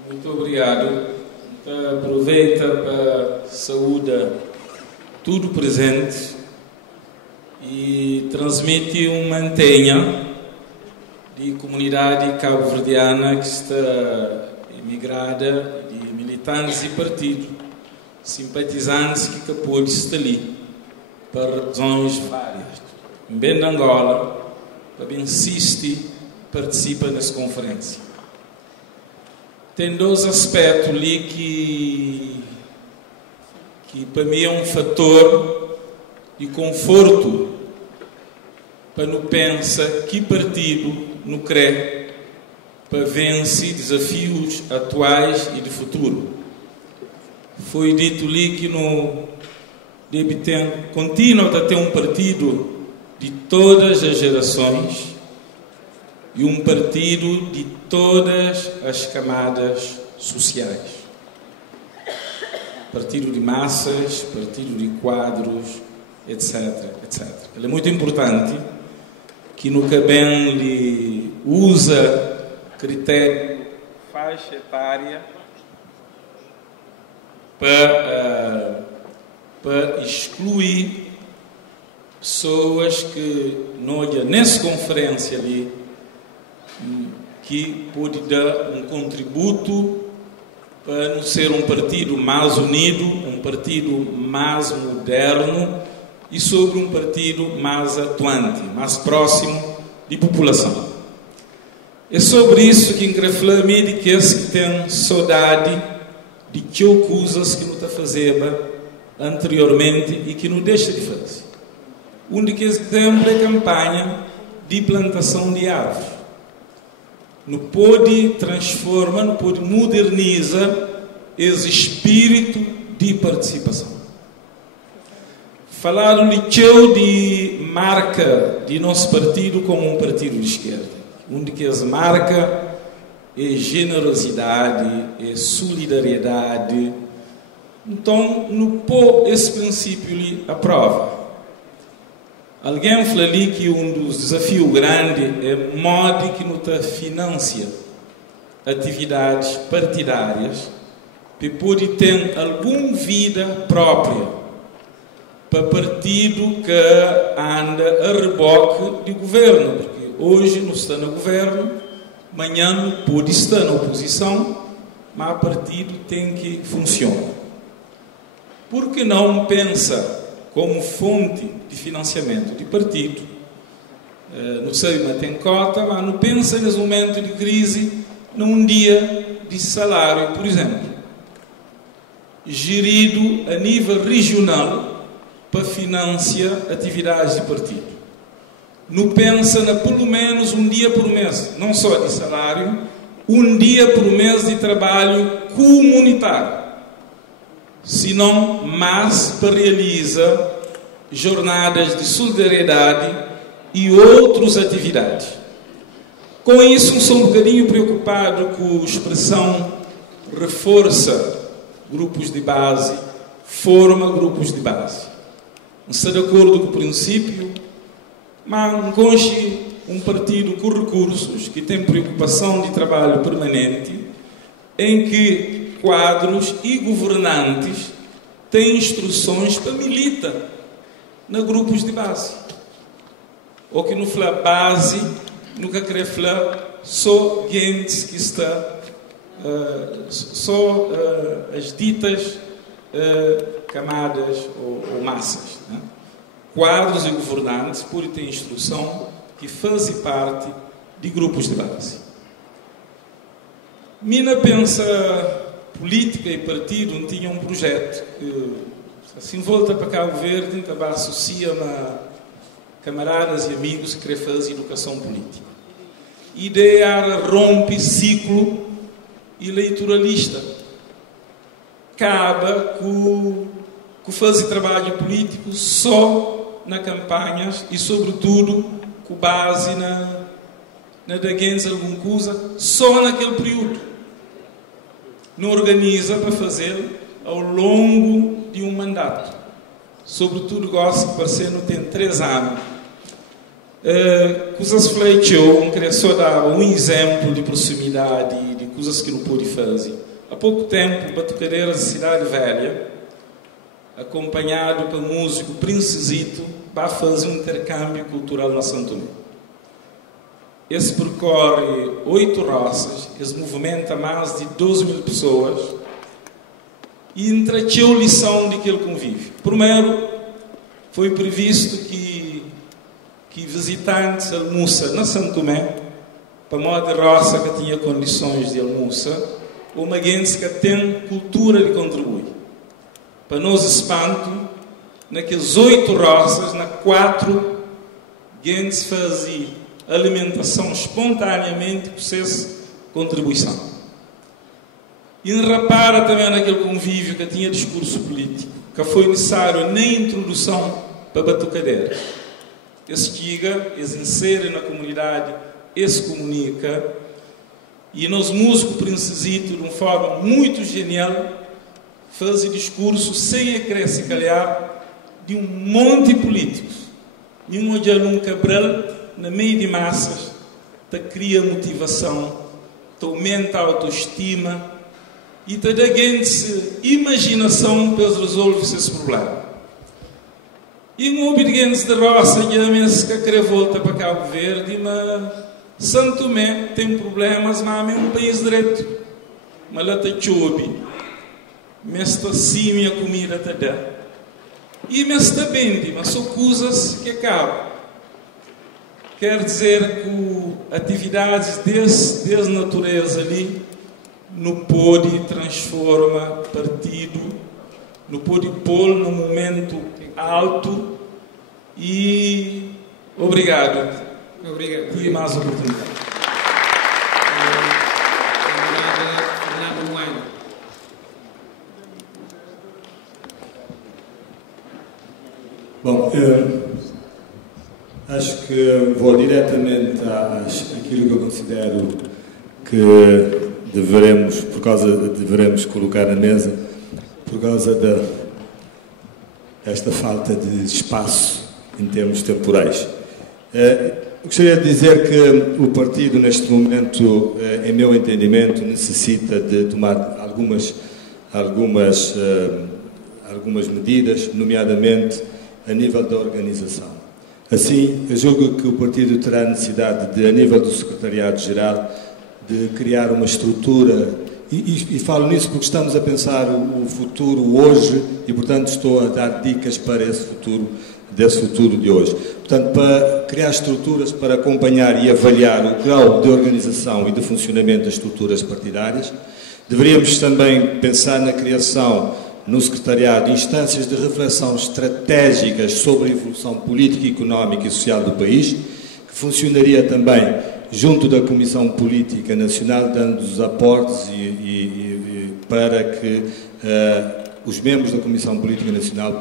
Muito obrigado. Aproveita para saúde tudo presente e transmite uma antenha de comunidade cabo-verdiana que está imigrada, de militantes e partidos, simpatizantes que acabou de estar ali, por razões várias. Bem de Angola, para bem insiste, participa nessa conferência. Tem dois aspectos ali que para mim é um fator de conforto para não pensar que partido não crê para vencer desafios atuais e de futuro. Foi dito ali que no deve ter, continua a ter um partido de todas as gerações e um partido de todas as camadas sociais. Partido de massas, partido de quadros, etc, etc. Ele é muito importante que nunca bem lhe usa critério faixa etária para excluir pessoas que nessa conferência ali que pode dar um contributo para não ser um partido mais unido, um partido mais moderno e sobre um partido mais atuante, mais próximo de população. É sobre isso que quero falar de que esse que tem saudade de que coisas que não está fazendo anteriormente e que não deixa de fazer. Um daqueles exemplos é a campanha de plantação de árvores. Não pode transformar, não pode modernizar esse espírito de participação. Falaram de marca de nosso partido como um partido de esquerda. Um de que as marcas é generosidade, é solidariedade. Então, não pôr esse princípio ali à prova. Alguém falou ali que um dos desafios grandes é o modo que não financia atividades partidárias para poder ter alguma vida própria para partido que anda a reboque do governo, porque hoje não está no governo, amanhã não pode estar na oposição, mas o partido tem que funcionar. Por que não pensa como fonte de financiamento de partido? Não sei, mas tem cota, mas não pensa nesse momento de crise num dia de salário, por exemplo, gerido a nível regional para financiar atividades de partido. Não pensa na pelo menos um dia por mês, não só de salário, um dia por mês de trabalho comunitário, senão mais para realizar jornadas de solidariedade e outras atividades. Com isso, sou um bocadinho preocupado com a expressão reforça grupos de base, forma grupos de base. Não estou de acordo com o princípio, mas conche um partido com recursos que tem preocupação de trabalho permanente, em que quadros e governantes têm instruções para militar nos grupos de base. ou que no fala base, nunca quer falar só gente que está, só as ditas camadas ou massas. Né? Quadros e governantes por ter instrução que fazem parte de grupos de base. Mina pensa política e partido não tinha um projeto que assim volta para Cabo Verde e associa-me a camaradas e amigos que querem fazer educação política. A ideia era romper ciclo eleitoralista. Acaba com fazer trabalho político só nas campanhas e, sobretudo, com base na defesa de alguma coisa, só naquele período. Não organiza para fazer ao longo de um mandato. Sobretudo, gosto que parecendo tem 3 anos. Coisas feitas, eu queria só dar um exemplo de proximidade, de coisas que não pude fazer. Há pouco tempo, Batucadeiras, Cidade Velha, acompanhado pelo músico Princesito, vai fazer um intercâmbio cultural na Santo Tomé. Esse percorre 8 roças, esse movimenta mais de 12.000 pessoas e entreteu lição daquele convívio. Primeiro, foi previsto que visitantes almoçam na Santo Tomé, para modo de roça que tinha condições de almoçar, uma gente que tem cultura de contribuir. Para nós espanto, naqueles 8 roças, na 4, gente fazia alimentação espontaneamente com essa contribuição. E repara também naquele convívio que tinha discurso político, que foi necessário nem introdução para Batucadeira. Esse chega, esse insere na comunidade, esse comunica, e nos músicos Princesito, de uma forma muito genial, fazem discurso sem a querer se calhar de um monte de políticos. Nenhum de um Cabral, na meio de massas, te cria motivação, te aumenta a autoestima e te dá imaginação para resolver esse problema. E um obediente de roça, que quer voltar para Cabo Verde, mas Santo Tomé tem problemas, mas é um país direito. Mas lá está chove, mas está sim a comida está dá. E mas está bem, mas são coisas que acabam. Quer dizer que atividades dessa natureza ali não pode transformar partido, não pode pôr no momento alto e obrigado. Obrigado. E mais oportunidade. Bom, acho que vou diretamente àquilo que eu considero que devemos colocar na mesa por causa desta falta de espaço em termos temporais. Gostaria de dizer que o partido, neste momento, em meu entendimento, necessita de tomar algumas medidas, nomeadamente a nível da organização. Assim, eu julgo que o partido terá necessidade de, a nível do Secretariado-Geral, de criar uma estrutura, e falo nisso porque estamos a pensar o futuro hoje e, portanto, estou a dar dicas para desse futuro de hoje. Portanto, para criar estruturas para acompanhar e avaliar o grau de organização e de funcionamento das estruturas partidárias, deveríamos também pensar na criação, no Secretariado, de instâncias de reflexão estratégicas sobre a evolução política, económica e social do país, que funcionaria também junto da Comissão Política Nacional, dando os aportes para que os membros da Comissão Política Nacional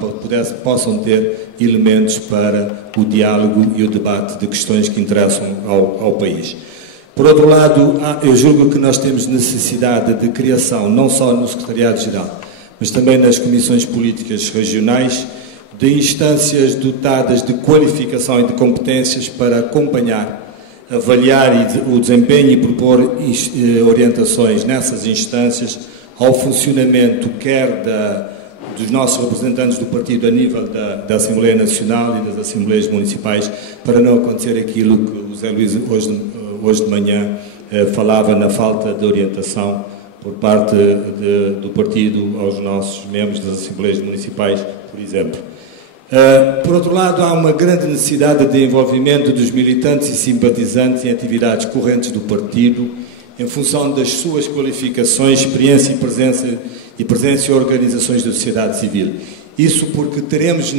possam ter elementos para o diálogo e o debate de questões que interessam ao país. Por outro lado, eu julgo que nós temos necessidade de criação, não só no Secretariado-Geral, mas também nas comissões políticas regionais, de instâncias dotadas de qualificação e de competências para acompanhar, avaliar o desempenho e propor orientações nessas instâncias ao funcionamento quer dos nossos representantes do partido a nível da Assembleia Nacional e das Assembleias Municipais, para não acontecer aquilo que o Zé Luís hoje de manhã falava na falta de orientação por parte do partido aos nossos membros das Assembleias Municipais, por exemplo. Por outro lado, há uma grande necessidade de envolvimento dos militantes e simpatizantes em atividades correntes do partido, em função das suas qualificações, experiência e presença em organizações da sociedade civil. Isso porque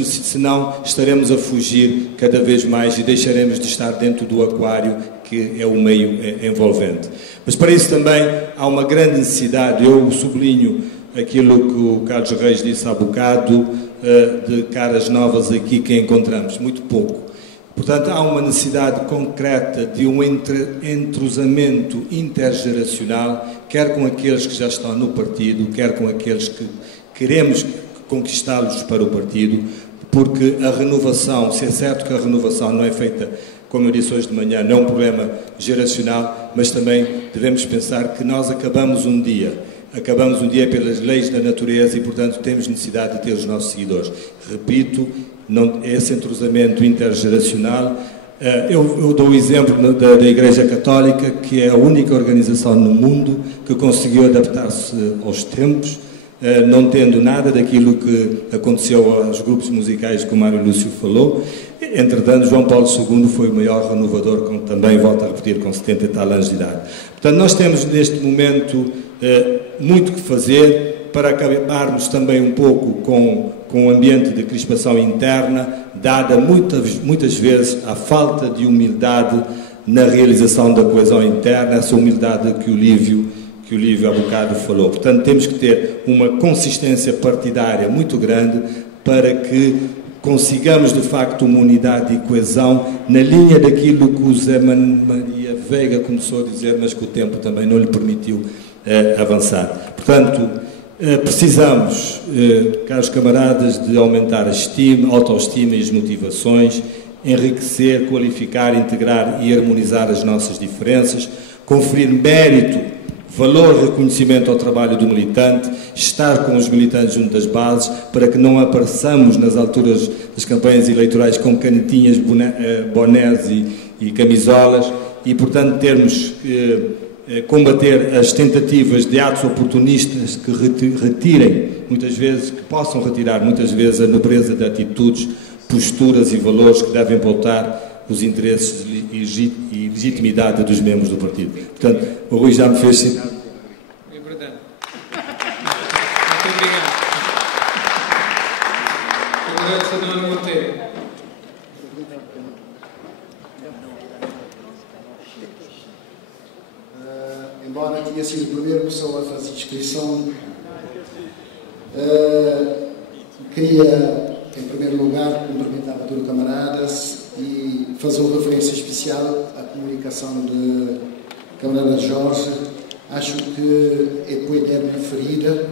senão estaremos a fugir cada vez mais e deixaremos de estar dentro do aquário que é o meio envolvente. Mas para isso também há uma grande necessidade, eu sublinho aquilo que o Carlos Reis disse há bocado, de caras novas aqui que encontramos, muito pouco. Portanto, há uma necessidade concreta de um entrosamento intergeracional, quer com aqueles que já estão no partido, quer com aqueles que queremos conquistá-los para o partido, porque a renovação, se é certo que a renovação não é feita, como eu disse hoje de manhã, não é um problema geracional, mas também devemos pensar que nós acabamos um dia pelas leis da natureza e, portanto, temos necessidade de ter os nossos seguidores. Repito, esse entrosamento intergeracional, eu dou o exemplo da Igreja Católica, que é a única organização no mundo que conseguiu adaptar-se aos tempos, não tendo nada daquilo que aconteceu aos grupos musicais que o Mário Lúcio falou. Entretanto, João Paulo II foi o maior renovador, como também volto a repetir, com 70 e tal anos de idade. Portanto, nós temos neste momento muito que fazer para acabarmos também um pouco com o ambiente de crispação interna, dada muitas vezes a falta de humildade na realização da coesão interna, essa humildade que o Lívio há bocado falou. Portanto, temos que ter uma consistência partidária muito grande para que consigamos, de facto, uma unidade e coesão na linha daquilo que o Zé Maria Veiga começou a dizer, mas que o tempo também não lhe permitiu avançar. Portanto, precisamos, caros camaradas, de aumentar a autoestima e as motivações, enriquecer, qualificar, integrar e harmonizar as nossas diferenças, conferir mérito, valor e reconhecimento ao trabalho do militante, estar com os militantes junto das bases, para que não apareçamos nas alturas das campanhas eleitorais com canetinhas, bonés e camisolas e, portanto, termos combater as tentativas de atos oportunistas que retirem, muitas vezes, que possam retirar, muitas vezes, a nobreza de atitudes, posturas e valores que devem voltar os interesses e legitimidade dos membros do partido. Portanto, o Rui já me fez sinal. É verdade. Muito obrigado. Obrigado, Fernando Monteiro. Embora tenha sido a primeira pessoa a fazer inscrição, queria, em primeiro lugar, cumprimentar a todos os camaradas e fazer uma referência especial à comunicação de camarada Jorge. Acho que é poeira ferida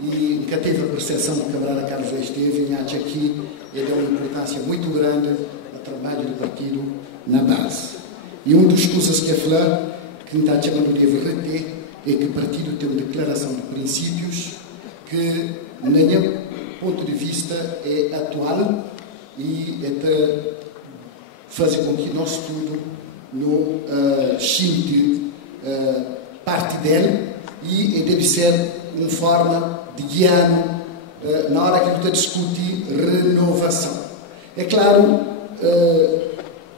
e nunca teve a percepção que o camarada Carlos Reis teve, e acho que ele deu uma importância muito grande ao trabalho do partido na base. E uma das coisas que é falar, que está chamando de reter, é que o partido tem uma declaração de princípios que, no meu ponto de vista, é atual e é fazer com que nós tudo no sinta parte dele e deve ser uma forma de guiar na hora que está discute renovação. É claro,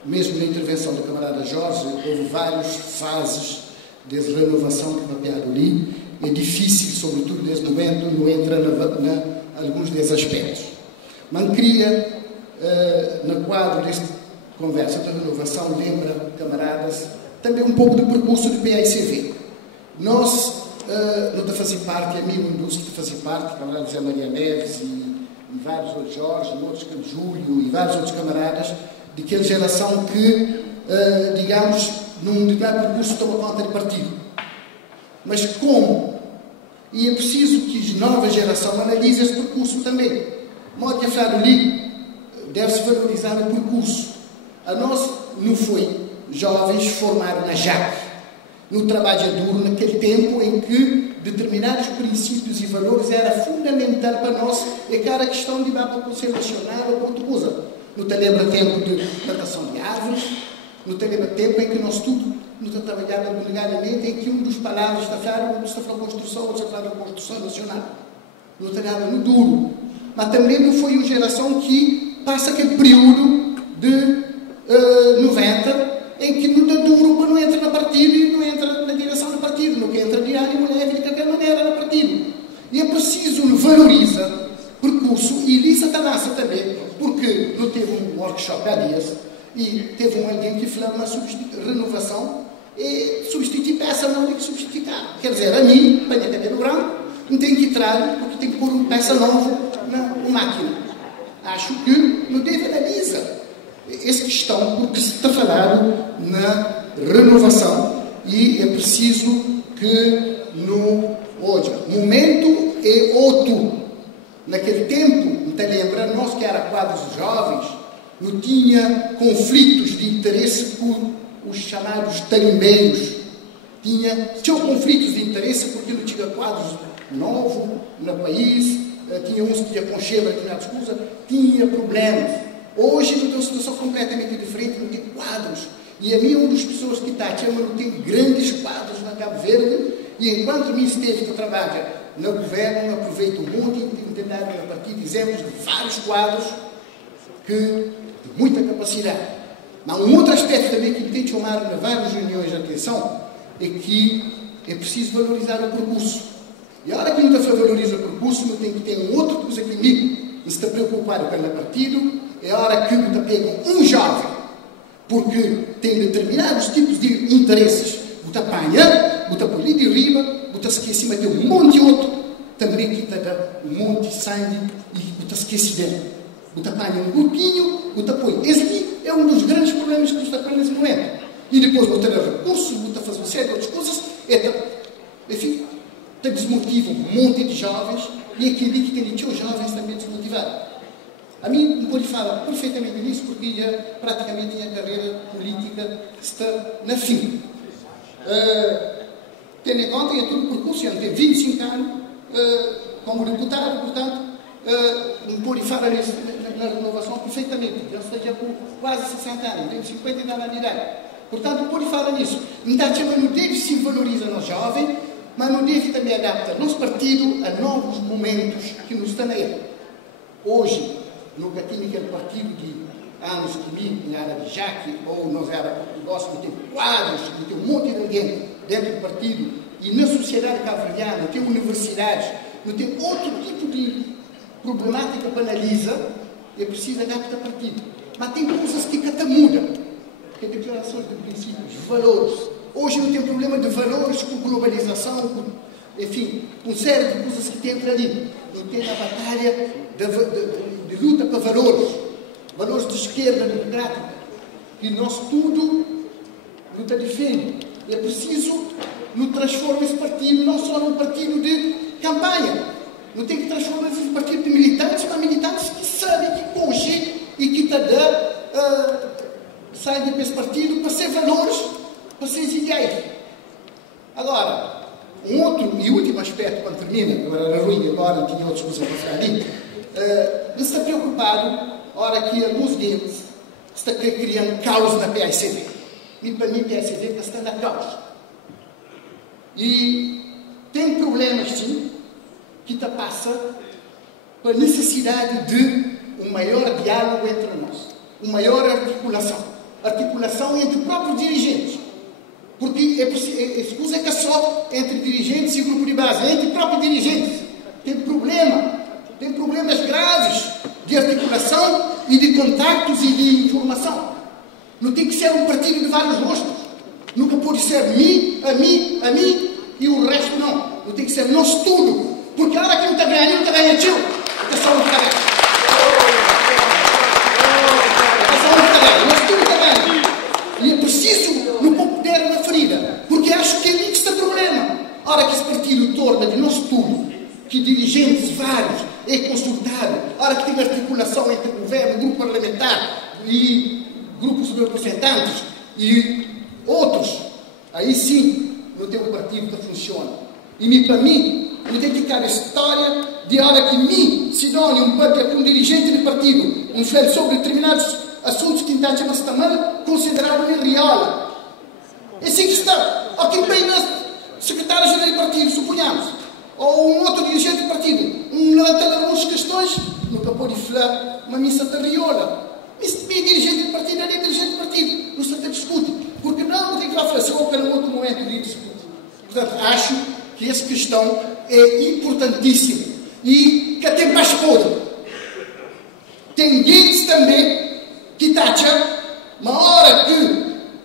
mesmo na intervenção do camarada Jorge, houve várias fases de renovação que mapearam ali. É difícil, sobretudo nesse momento, não entrar em alguns desses aspectos. Mas queria, no quadro desta conversa de renovação, lembra, camaradas, também um pouco do percurso do PAICV. Nós não fazemos parte, a mim não que fazem parte, camarada José Maria Neves e vários outros Jorge, outros que Júlio e vários outros camaradas, de aquela geração que, digamos, num determinado percurso toma conta de partido. Mas como? E é preciso que a nova geração analise esse percurso também. Modo de falar ali, deve-se valorizar o percurso. A nós não foi jovens formados na JAC, no trabalho duro, naquele tempo em que determinados princípios e valores era fundamental para nós, é que era questão de ir para o Conselho Nacional ou outra coisa. Não te lembra tempo de plantação de árvores, não te lembra tempo em que nós tudo não trabalhava obrigadamente, em que um dos palavras está falando, um está falando construção, outro está falando construção nacional. Não te lembra no duro. Mas também não foi uma geração que passa aquele período de 90, em que não dá duro para não entrar no partido e não entra na direção do partido, não quer entrar de ânimo leve de qualquer maneira no partido. E é preciso valoriza percurso e lista da massa também, porque não teve um workshop há dias e teve alguém que falou na renovação e substituir peça não tem que substituir. Quer dizer, a mim, para minha cabelo branco, não tem que entrar porque tem que pôr uma peça nova na máquina. Acho que não deve analisar essa questão, porque se está falando na renovação e é preciso que no hoje, momento é outro. Naquele tempo, não te lembra, nós que era quadros jovens, não tinha conflitos de interesse com os chamados tarimbeiros. Tinha conflitos de interesse porque não tinha quadros novos no país, tinha uns que tinha concheva, tinha coisas, tinha problemas. Hoje não tem uma situação completamente diferente, não tem quadros. E a mim, uma das pessoas que está aqui, não tem grandes quadros na Cabo Verde, e enquanto me esteve que trabalha no governo, aproveito um monte de entidade a partir de exemplos de vários quadros de muita capacidade. Mas um outro aspecto também que me tem chamado em várias reuniões de atenção é que é preciso valorizar o percurso. E a hora que não está a valorizar o percurso, não tem que ter um outro coisa comigo. Não está preocupado com o partido, é a hora que não pega um jovem, porque tem determinados tipos de interesses. Você apanha, você põe ali de riba, você esquece de ter um monte de outro, também que está dando um monte de sangue e você esquece dele. Você apanha um grupinho, você põe. Esse é um dos grandes problemas que você apanha nesse momento. E depois você tem recursos, você faz uma série de outras coisas, enfim, desmotiva um monte de jovens e aquele que tem os jovens também desmotivados. A mim não pode falar perfeitamente nisso porque já praticamente a carreira política está na fim. Tendo em conta que é tudo percurso, eu tenho 25 anos como deputado, portanto, não pode falar nisso na renovação perfeitamente. Eu estou já com quase 60 anos, tenho 50 anos de idade. Portanto, não pode falar nisso. Então, não deve se valorizar nos jovens, mas não deve também adaptar nosso partido a novos momentos que nos estão aí. Hoje, nunca tinha aquele partido de anos que me era de Jaque, ou nós era Portugal, que tem quadros, que tem um monte de alguém dentro do partido, e na sociedade cabo-verdiana, tem universidades, não tem outro tipo de problemática para analisar, é preciso adaptar o partido. Mas tem coisas que cada muda, que é declarações de princípios, valores. Hoje não tem problema de valores com globalização, com, enfim, uma série de coisas que tem ali. Não tem a batalha de luta para valores de esquerda democrática, que nós tudo luta defende. É preciso não transformar esse partido não só num partido de campanha. Não tem que transformar esse partido de militantes, mas militantes que sabem que hoje e que saem desse partido para ser valores, para ser ideais. Agora, um outro e último aspecto, quando termina, agora era ruim, agora tinha outras coisas para falar ali, está preocupado, a hora que alguns deles estão criando caos na PACV. E para mim, a PACV está dando caos. E tem problemas, sim, que passa pela necessidade de um maior diálogo entre nós, uma maior articulação entre os próprios dirigentes. Porque essa coisa é que é só entre dirigentes e grupo de base, entre próprios dirigentes. Tem problemas graves de articulação e de contactos e de informação. Não tem que ser um partido de vários rostos. Nunca pode ser a mim e o resto não. Não tem que ser nós tudo. Porque a hora que não está ganhando, não está ganhando tio. Está só um que está ganhando. Está só um que está ganhando. Nós tudo está ganhando. E é preciso não pôr poder na ferida. Porque acho que é ali que está o problema. A hora que esse partido torna de nós tudo, que dirigentes vários é consultado, a hora que tem articulação entre o governo, grupo parlamentar e grupos de representantes e outros, aí sim não tem um partido que funciona. E para mim, identificar a história de hora que mim, Sidónio, um dirigente de partido, fala sobre determinados assuntos que está chamando também considerado irreal. É assim que está. Aqui bem nós, secretário-geral do partido, suponhamos, ou outro dirigente de partido, levantando algumas questões, nunca pode falar uma missa terriola. Bem dirigente de partido, é dirigente de partido, não se discute. Porque não tem que falar assim, ou pelo outro momento de discute. Portanto, acho que essa questão é importantíssima. E que tem mais podre. Tem gente também que tacha, uma hora que,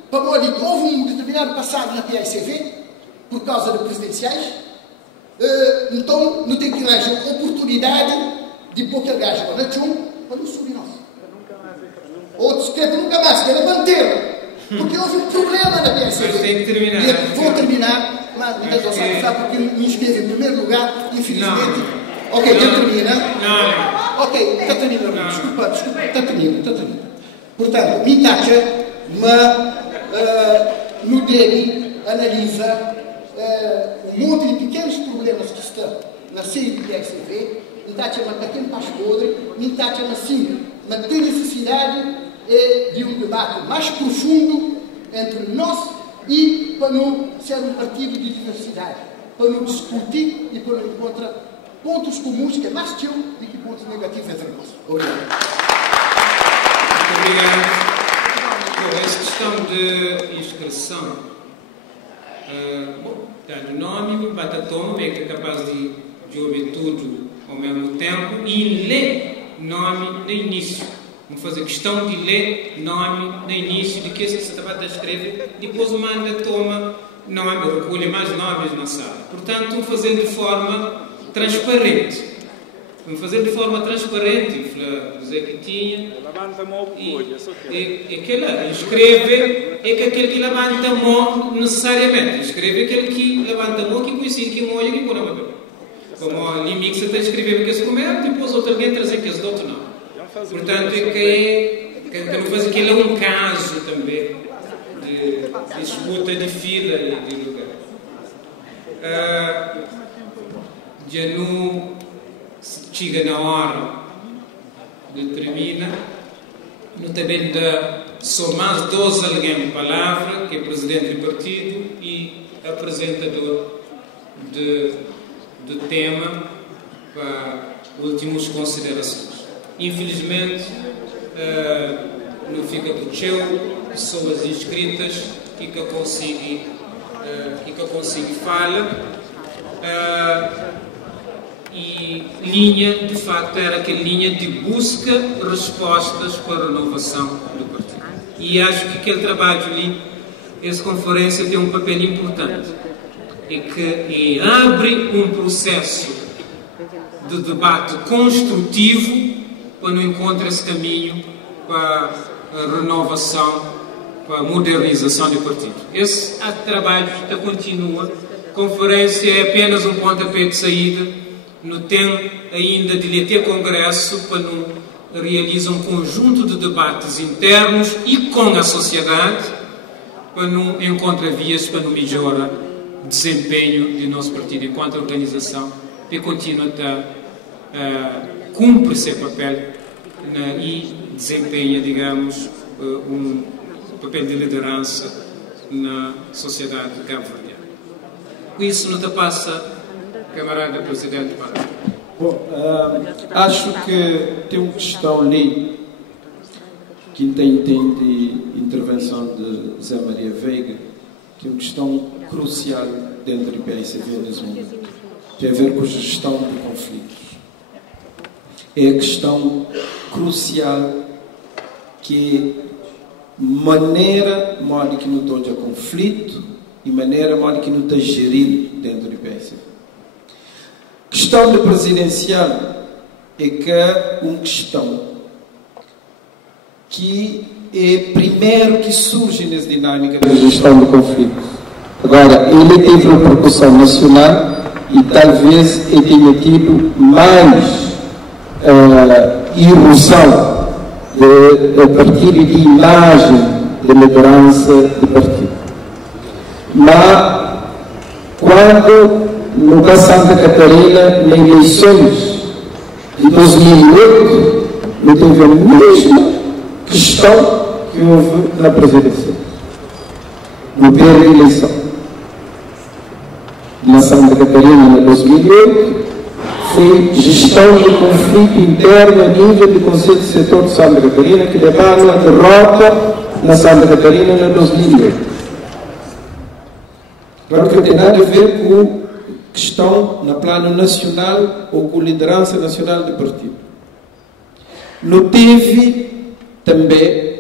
para modo que houve um determinado passado na PICV, por causa de presidenciais, então não tem que arranjar oportunidade de pôr aquele gajo para não subir nós. Outros querem nunca mais, querem manter. Porque houve um problema na PICV. Mas tem que terminar. Vou terminar, mas não estou a porque me inscrevi em primeiro lugar, infelizmente. Não. Ok, já termina. Não. Ok, está terminando. Desculpa, está terminando. Portanto, me taxa, no dele, analisa um monte de pequenos problemas que estão na série do PSV, me taxa uma pequena paz podre, me taxa assim, mas tem necessidade de um debate mais profundo entre nós e para não ser um partido de diversidade, para não discutir e para não encontrar pontos comuns que é mais teu do que pontos negativos entre nós. Obrigado. Muito obrigado. Bom, essa questão de inscrição, dá-lhe nome, batatome, é que é capaz de ouvir tudo ao mesmo tempo e ler nome no início. Vamos fazer questão de ler nome no início de que você estava a escrever, depois manda, toma nome, recolhe mais nomes na sala. Portanto, vamos fazer de forma transparente. Vamos fazer de forma transparente, José que tinha. Levanta a mão, escreve, é que aquele que levanta a mão necessariamente. Escreve aquele que levanta a mão, que coincide que molha que põe na papel. Como a Limixa está a escrever que se comer, depois outro alguém trazer que esse outro não. Portanto, é que não faz aquilo é um caso também de disputa de vida e de lugar. Já não chega na hora de terminar, não também dá só mais 12 alguém de palavra, que é presidente do partido e apresentador do tema para últimas considerações. Infelizmente, não fica do teu, pessoas inscritas e que consigo falar. E linha, de facto, era aquela linha de busca respostas para a renovação do partido. E acho que aquele trabalho ali, essa conferência tem um papel importante. É que abre um processo de debate construtivo para não encontrar esse caminho para a renovação, para a modernização do partido. Esse trabalho continua. A conferência é apenas um pontapé de saída. Não tem ainda de ter congresso para não realizar um conjunto de debates internos e com a sociedade para não encontrar vias para não melhorar o desempenho do nosso partido enquanto organização e continua a cumprir seu papel e desempenha, digamos, um papel de liderança na sociedade cabo-verdiana. Com isso, não te passa, camarada presidente. Bom, acho que tem uma questão ali que tem de intervenção de Zé Maria Veiga, que é uma questão crucial dentro do PICV nesse momento. Tem a ver com a gestão de conflitos. É a questão crucial que maneira modo que não toca conflito e maneira modo que não está gerido dentro do PICV. Questão de presidencial é que é uma questão que é primeiro que surge nessa dinâmica da gestão de conflitos. Agora, ele teve uma repercussão nacional e talvez ele tenha tido mais erosão a partir de imagem de liderança do partido. Mas, quando no Santa Catarina, nas eleições de 2008, não teve a mesma questão que houve na presidência. No perde a eleição. Na Santa Catarina, em 2008, foi gestão de conflito interno a nível do Conselho de Setor de Santa Catarina, que levaram a derrota na Santa Catarina em 2008. Claro que não tem nada a ver com questão no plano nacional ou com liderança nacional do partido. Não teve também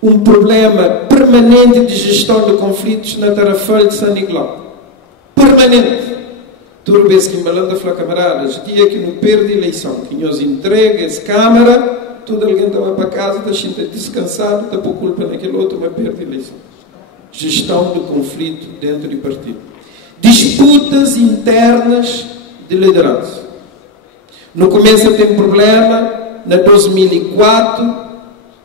um problema permanente de gestão de conflitos na Tarrafal de São Nicolau. Permanente. Toda vez que Malanda falou, camaradas, dia que não perde eleição, que nos entrega essa Câmara, todo alguém estava para casa, está descansado, está por culpa naquele outro, mas perde eleição. Gestão do conflito dentro do partido. Disputas internas de liderança. No começo tem problema, na 2004,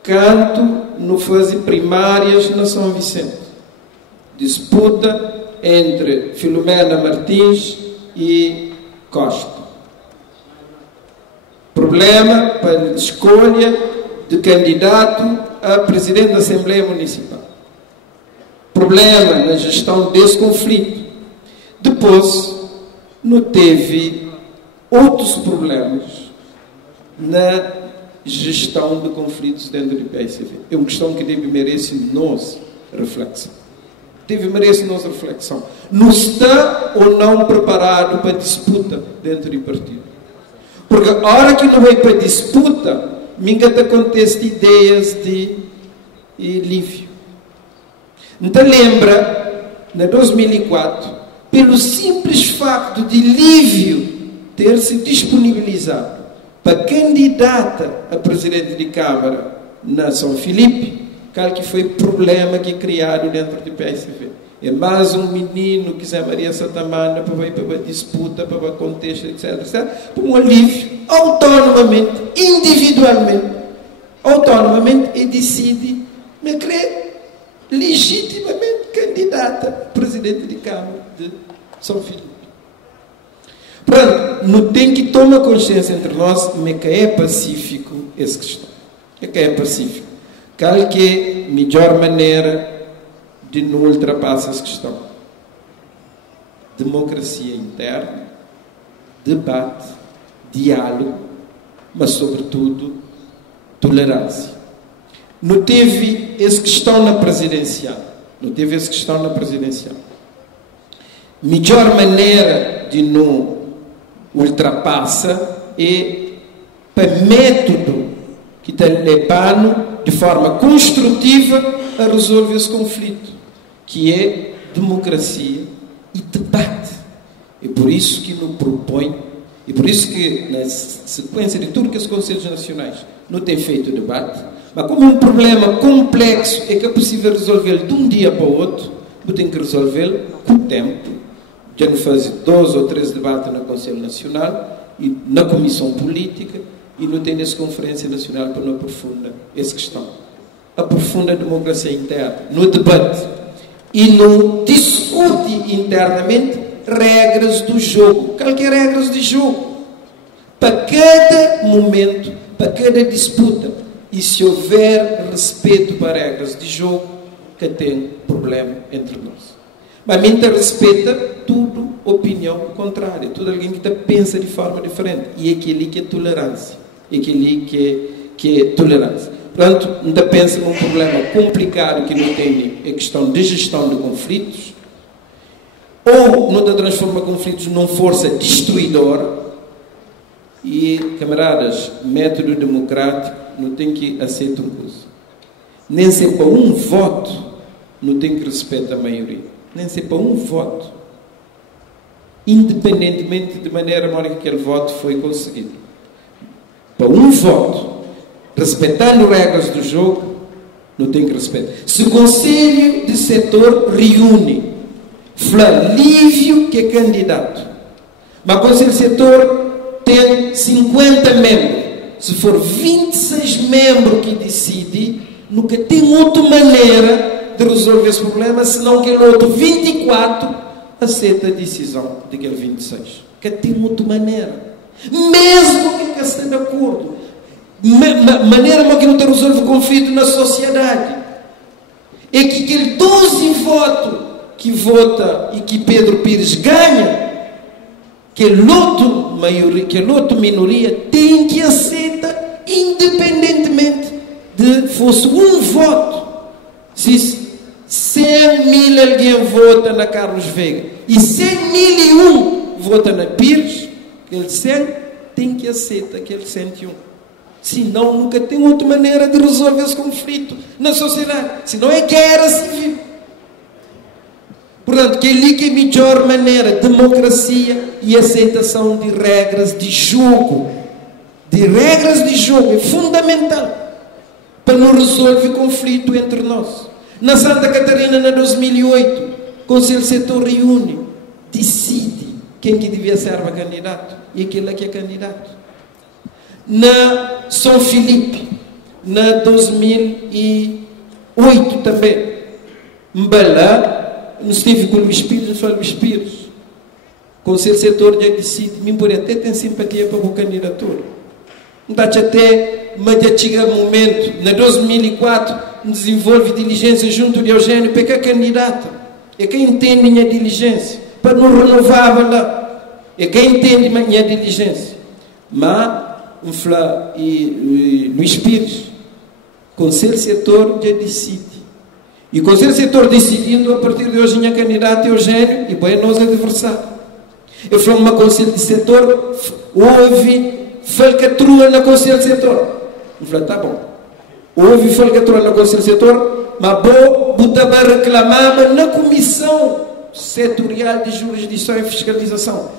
canto no fase primárias na São Vicente. Disputa entre Filomena Martins e Costa. Problema para a escolha de candidato a presidente da Assembleia Municipal. Problema na gestão desse conflito. Depois, não teve outros problemas na gestão de conflitos dentro do PSV. É uma questão que merece nossa reflexão. Merece nossa reflexão. Não está ou não preparado para disputa dentro do partido. Porque a hora que não vai para disputa, minha acontece ideias de alívio. Então lembra, em 2004, pelo simples facto de Lívio ter se disponibilizado para candidata a presidente de Câmara na São Filipe, qual que foi o problema que criado dentro do PSV. É mais um menino que Zé Maria Santamana para ir para a disputa, para o contexto, etc. Para um alívio, autonomamente, individualmente, e decide me crer legitimamente candidata a presidente de Câmara de São Filipe. Pronto, não tem que tomar consciência entre nós, mas que é pacífico essa questão. Que é pacífico. Qual que é a melhor maneira de não ultrapassar essa questão? Democracia interna, debate, diálogo, mas sobretudo tolerância. Não teve essa questão na presidencial. Melhor maneira de não ultrapassar é para método que está levando de forma construtiva a resolver esse conflito, que é democracia e debate. É por isso que não propõe, e por isso que na sequência de tudo que os Conselhos Nacionais não têm feito debate, mas como um problema complexo é que é possível resolver de um dia para o outro, não tem que resolver com o tempo. Já não faz 2 ou 3 debates no Conselho Nacional e na Comissão Política, e não tem essa Conferência Nacional para não aprofundar essa questão. Aprofunda a democracia interna, no debate, e não discute internamente regras do jogo. Qualquer regras de jogo. Para cada momento, para cada disputa. E se houver respeito para regras de jogo, que tem problema entre nós. Mas a mente respeita tudo, opinião contrária. Tudo alguém que pensa de forma diferente. E é aquele que é tolerância. É aquele que é tolerância. Portanto, ainda pensa num problema complicado que não tem a questão de gestão de conflitos, ou não transforma conflitos numa força destruidora. E, camaradas, método democrático não tem que aceitar uma coisa. Nem se para um voto não tem que respeitar a maioria. Nem se para um voto. Independentemente de maneira como aquele voto foi conseguido. Para um voto, respeitando regras do jogo, não tem que respeitar. Se o Conselho de Setor reúne Lívio, que é candidato, mas o Conselho de Setor tem 50 membros, se for 26 membros que decidem, nunca tem outra maneira de resolver esse problema, senão que o outro 24 aceita a decisão daquele 26. Que tem outra maneira. Mesmo que não esteja de acordo. Maneira que não te resolve conflito na sociedade. É que aquele 12 votos que vota e que Pedro Pires ganha, que outra minoria tem que aceitar, independentemente de fosse um voto. Se 100.000 alguém vota na Carlos Veiga e 100.001 vota na Pires, aquele 100 tem que aceitar aquele 101. Senão nunca tem outra maneira de resolver esse conflito na sociedade. Senão é guerra civil. Portanto, que ali que é a melhor maneira, democracia e aceitação de regras de jogo. De regras de jogo é fundamental para não resolver conflito entre nós. Na Santa Catarina, na 2008, o Conselho Setor reúne, decide quem que devia ser candidato e aquele que é candidato. Na São Filipe, na 2008 também, Mbalá, não estive com o Luís Pires, não foi o Luís Pires. O Conselho Setor já decide, me por até tem simpatia para a candidatura. Não está até, mas já chega um momento, na 2004, desenvolve diligência junto de Eugênio, para que é candidato. É quem entende minha diligência, para não renovar lá. É quem entende minha diligência. Mas, e Luís Pires, Conselho Setor já decide. E o Conselho Setor decidindo, a partir de hoje, minha candidata é Eugênio, e bem nós adversários. Eu fui uma Conselho de Setor, houve falcatrua no Conselho de Setor. Eu falei, tá bom. Houve falcatrua no Conselho de Setor, mas vou reclamar na Comissão Setorial de Jurisdição e Fiscalização.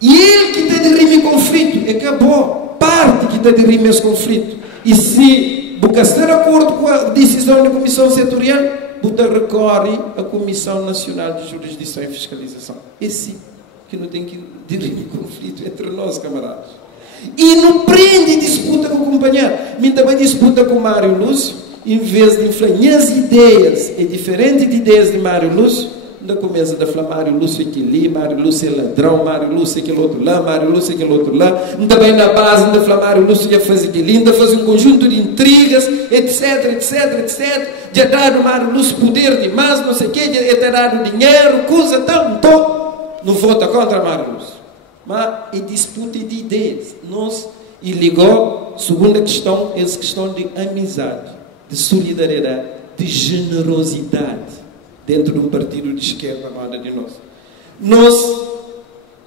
E ele que está de rime conflito, acabou. Parte que está de rime esse conflito. E se você está de acordo com a decisão da Comissão Setorial, você recorre à Comissão Nacional de Jurisdição e Fiscalização. Esse que não tem que dirimir conflito entre nós, camaradas. E não prende disputa com o companheiro. Me também disputa com o Mário Lúcio, em vez de inflar minhas ideias, é diferente de ideias de Mário Lúcio. Ainda começa a falar Mário Lúcio aquele, Mário Lúcio é ladrão, Mário Lúcio aquele outro lá, Mário Lúcio aquele outro lá. Também na base, ainda falar Mário Lúcio já faz aquele, ainda faz um conjunto de intrigas, etc, etc, etc. Já dado Mário Lúcio poder demais, não sei o quê, já ter dado dinheiro, coisa tal, então, não vota contra Mário Lúcio. Mas é disputa de ideias. Nós, e ligou, segunda questão, essa questão de amizade, de solidariedade, de generosidade. Dentro de um partido de esquerda, amada de nós. Nós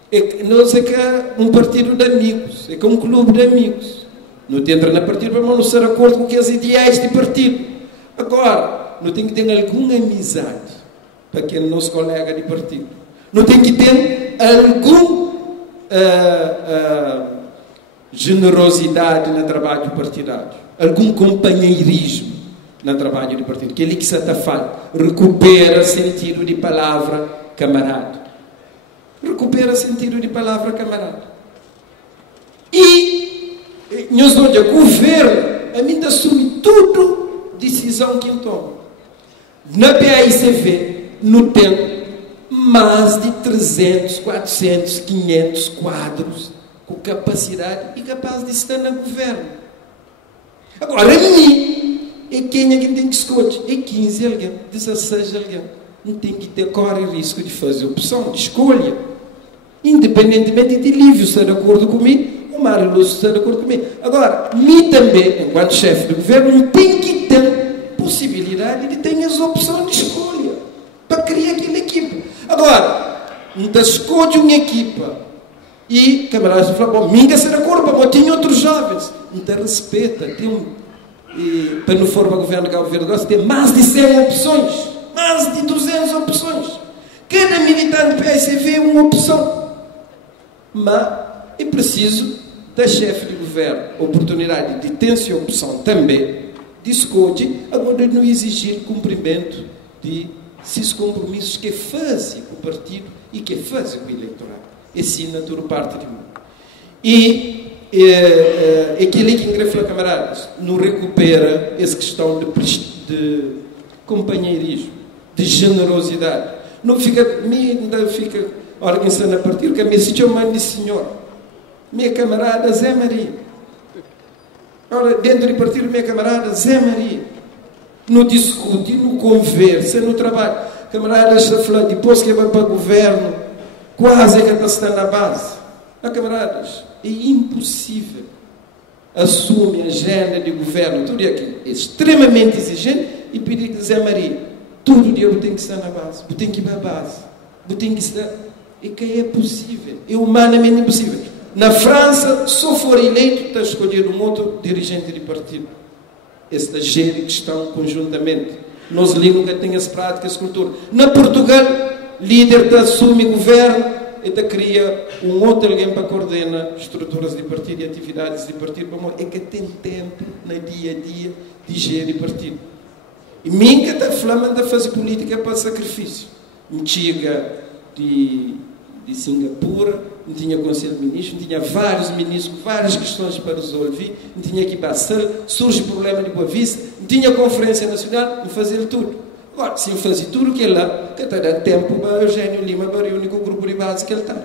é que é um partido de amigos, é que é um clube de amigos. Não te entra na partido para não estar de acordo com aqueles ideais de partido. Agora, não tem que ter alguma amizade para aquele nosso colega de partido. Não tem que ter alguma generosidade no trabalho partidário, algum companheirismo no trabalho do partido, que ele que se fala, recupera sentido de palavra camarada. Recupera sentido de palavra camarada. E nós vamos o governo, a mim assume tudo decisão que toma. Na PAICV, não tem mais de 300, 400, 500 quadros com capacidade e capaz de estar no governo. Agora, a mim, é quem é que tem que escolher? É 15 alguém, 16 alguém. Não tem que ter corre risco de fazer opção, de escolha. Independentemente de Lívio estar de acordo comigo, o Mário Lúcio estar de acordo comigo. Agora, mim também, enquanto chefe do governo, não tem que ter possibilidade de ter as opções de escolha para criar aquela equipa. Agora, não escolhe uma equipa e camaradas falam, bom, minha será de acordo, mas tem outros jovens. Não respeita, tem e para não formar governo que o governo gosta, tem mais de 100 opções, mais de 200 opções. Cada militante do PSV é uma opção. Mas é preciso da chefe de governo oportunidade de ter essa opção também, de escolher, agora não exigir cumprimento de esses compromissos que fazem com o partido e que fazem com o eleitorado. Esse na toda parte do mundo. E aquele que engrafla camaradas não recupera essa questão de companheirismo, de generosidade. Não fica, ainda fica organizando a partir que a minha chama de senhor. Minha camarada Zé Maria. Ora, dentro do partido, minha camarada Zé Maria. Não discute, não conversa, no trabalho. Camaradas está falando, depois que vai para o governo, quase que está na base. Camaradas, é impossível. Assume a agenda de governo, tudo aquilo. É extremamente exigente e pedir que Zé Maria, todo dia eu tenho que estar na base, eu tenho que ir para a base, eu tenho que estar. E que é possível, é humanamente impossível. Na França, só for eleito, está escolhido um outro dirigente de partido. Esta gere que estão conjuntamente. Nós nunca temos as práticas, cultura. Na Portugal, líder da assume governo e da cria um outro alguém para coordenar estruturas de partido e atividades de partido. É que tem tempo no dia a dia de gerir partido. E mim que está falando de fazer política para sacrifício. Antiga de Singapura, não tinha conselho de ministros, não tinha vários ministros, várias questões para resolver, não tinha que passar, surge problema de Boa Vista, não tinha conferência nacional, não fazia tudo. Agora, se fazer tudo o que é lá, que está dando tempo para Eugênio Lima, para o único grupo de base que ele está.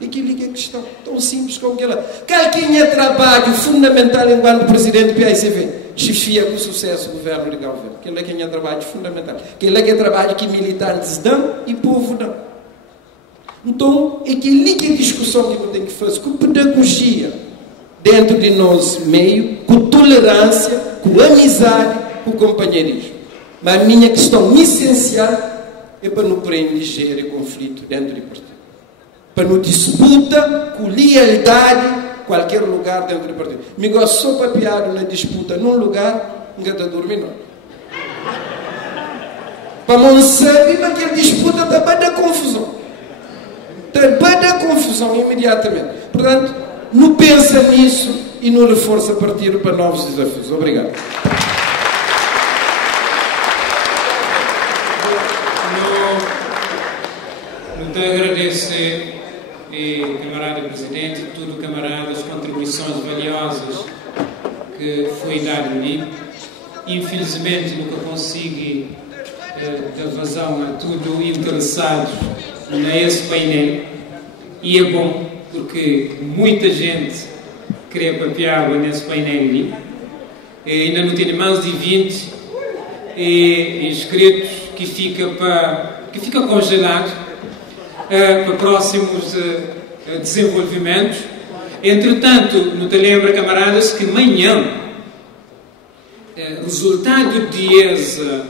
E que liga a questão, tão simples como que ela. Quem é trabalho fundamental enquanto presidente do PAICV? Chefia com sucesso o governo de Galvão. Aquele é quem é trabalho fundamental. Aquele é que é trabalho que militantes dão e povo dão. Então, é que liga a discussão que eu tenho que fazer com pedagogia dentro de nós meio, com tolerância, com amizade, com companheirismo. Mas a minha questão essencial é para não prender conflito dentro do partido. Para não disputa com lealdade qualquer lugar dentro do partido. Me gosto só para piada na disputa num lugar, não está dormindo. Para não saber, naquela disputa está para dar confusão. Para dar confusão imediatamente. Portanto, não pensa nisso e não reforça partido para novos desafios. Obrigado. Muito agradeço, camarada Presidente, tudo, camarada, as contribuições valiosas que foi dado a mim. Infelizmente, nunca consigo dar vazão a tudo interessado nesse painel. E é bom, porque muita gente queria papiar nesse painel ali. Ainda não tem mais de 20 inscritos que fica congelado para próximos desenvolvimentos. Entretanto, não te lembra, camaradas, que amanhã resultado de esse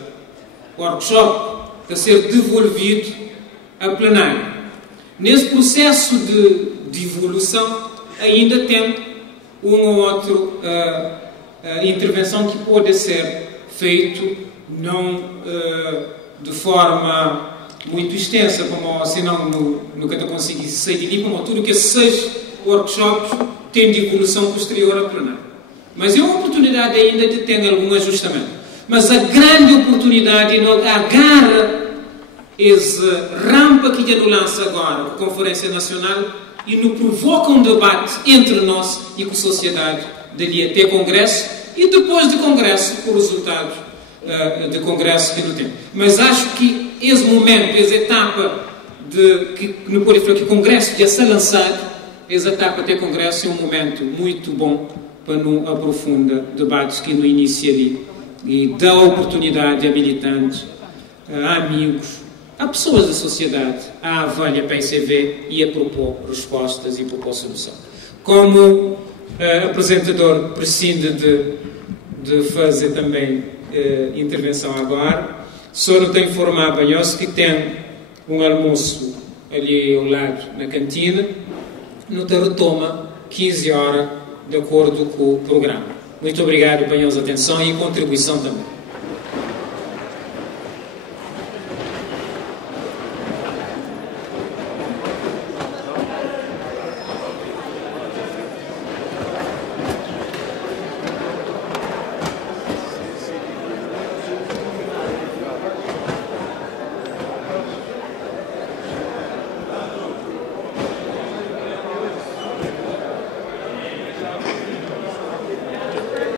workshop está a ser devolvido a plenário. Nesse processo de devolução ainda tem uma ou outra intervenção que pode ser feito não de forma muito extensa, como senão nunca consegui sair de ali, como tudo que 6 workshops tem devolução posterior a plenário. Mas é uma oportunidade ainda de ter algum ajustamento. Mas a grande oportunidade não agarra essa rampa que já nos lança agora, a Conferência Nacional, e nos provoca um debate entre nós e com a sociedade, dali até Congresso, e depois de Congresso, com o resultado de Congresso que não tem. Mas acho que esse momento, essa etapa que não pode falar que o Congresso já está lançado, essa etapa até Congresso é um momento muito bom para não aprofundar debates que no início ali e dá oportunidade a militantes, a amigos, a pessoas da sociedade a avaliar PAICV e a propor respostas e propor solução. Como apresentador prescinde de fazer também intervenção agora, só não tenho informado a que tem um almoço ali ao lado na cantina, não te retoma 15 horas de acordo com o programa. Muito obrigado pela vossa atenção e contribuição também.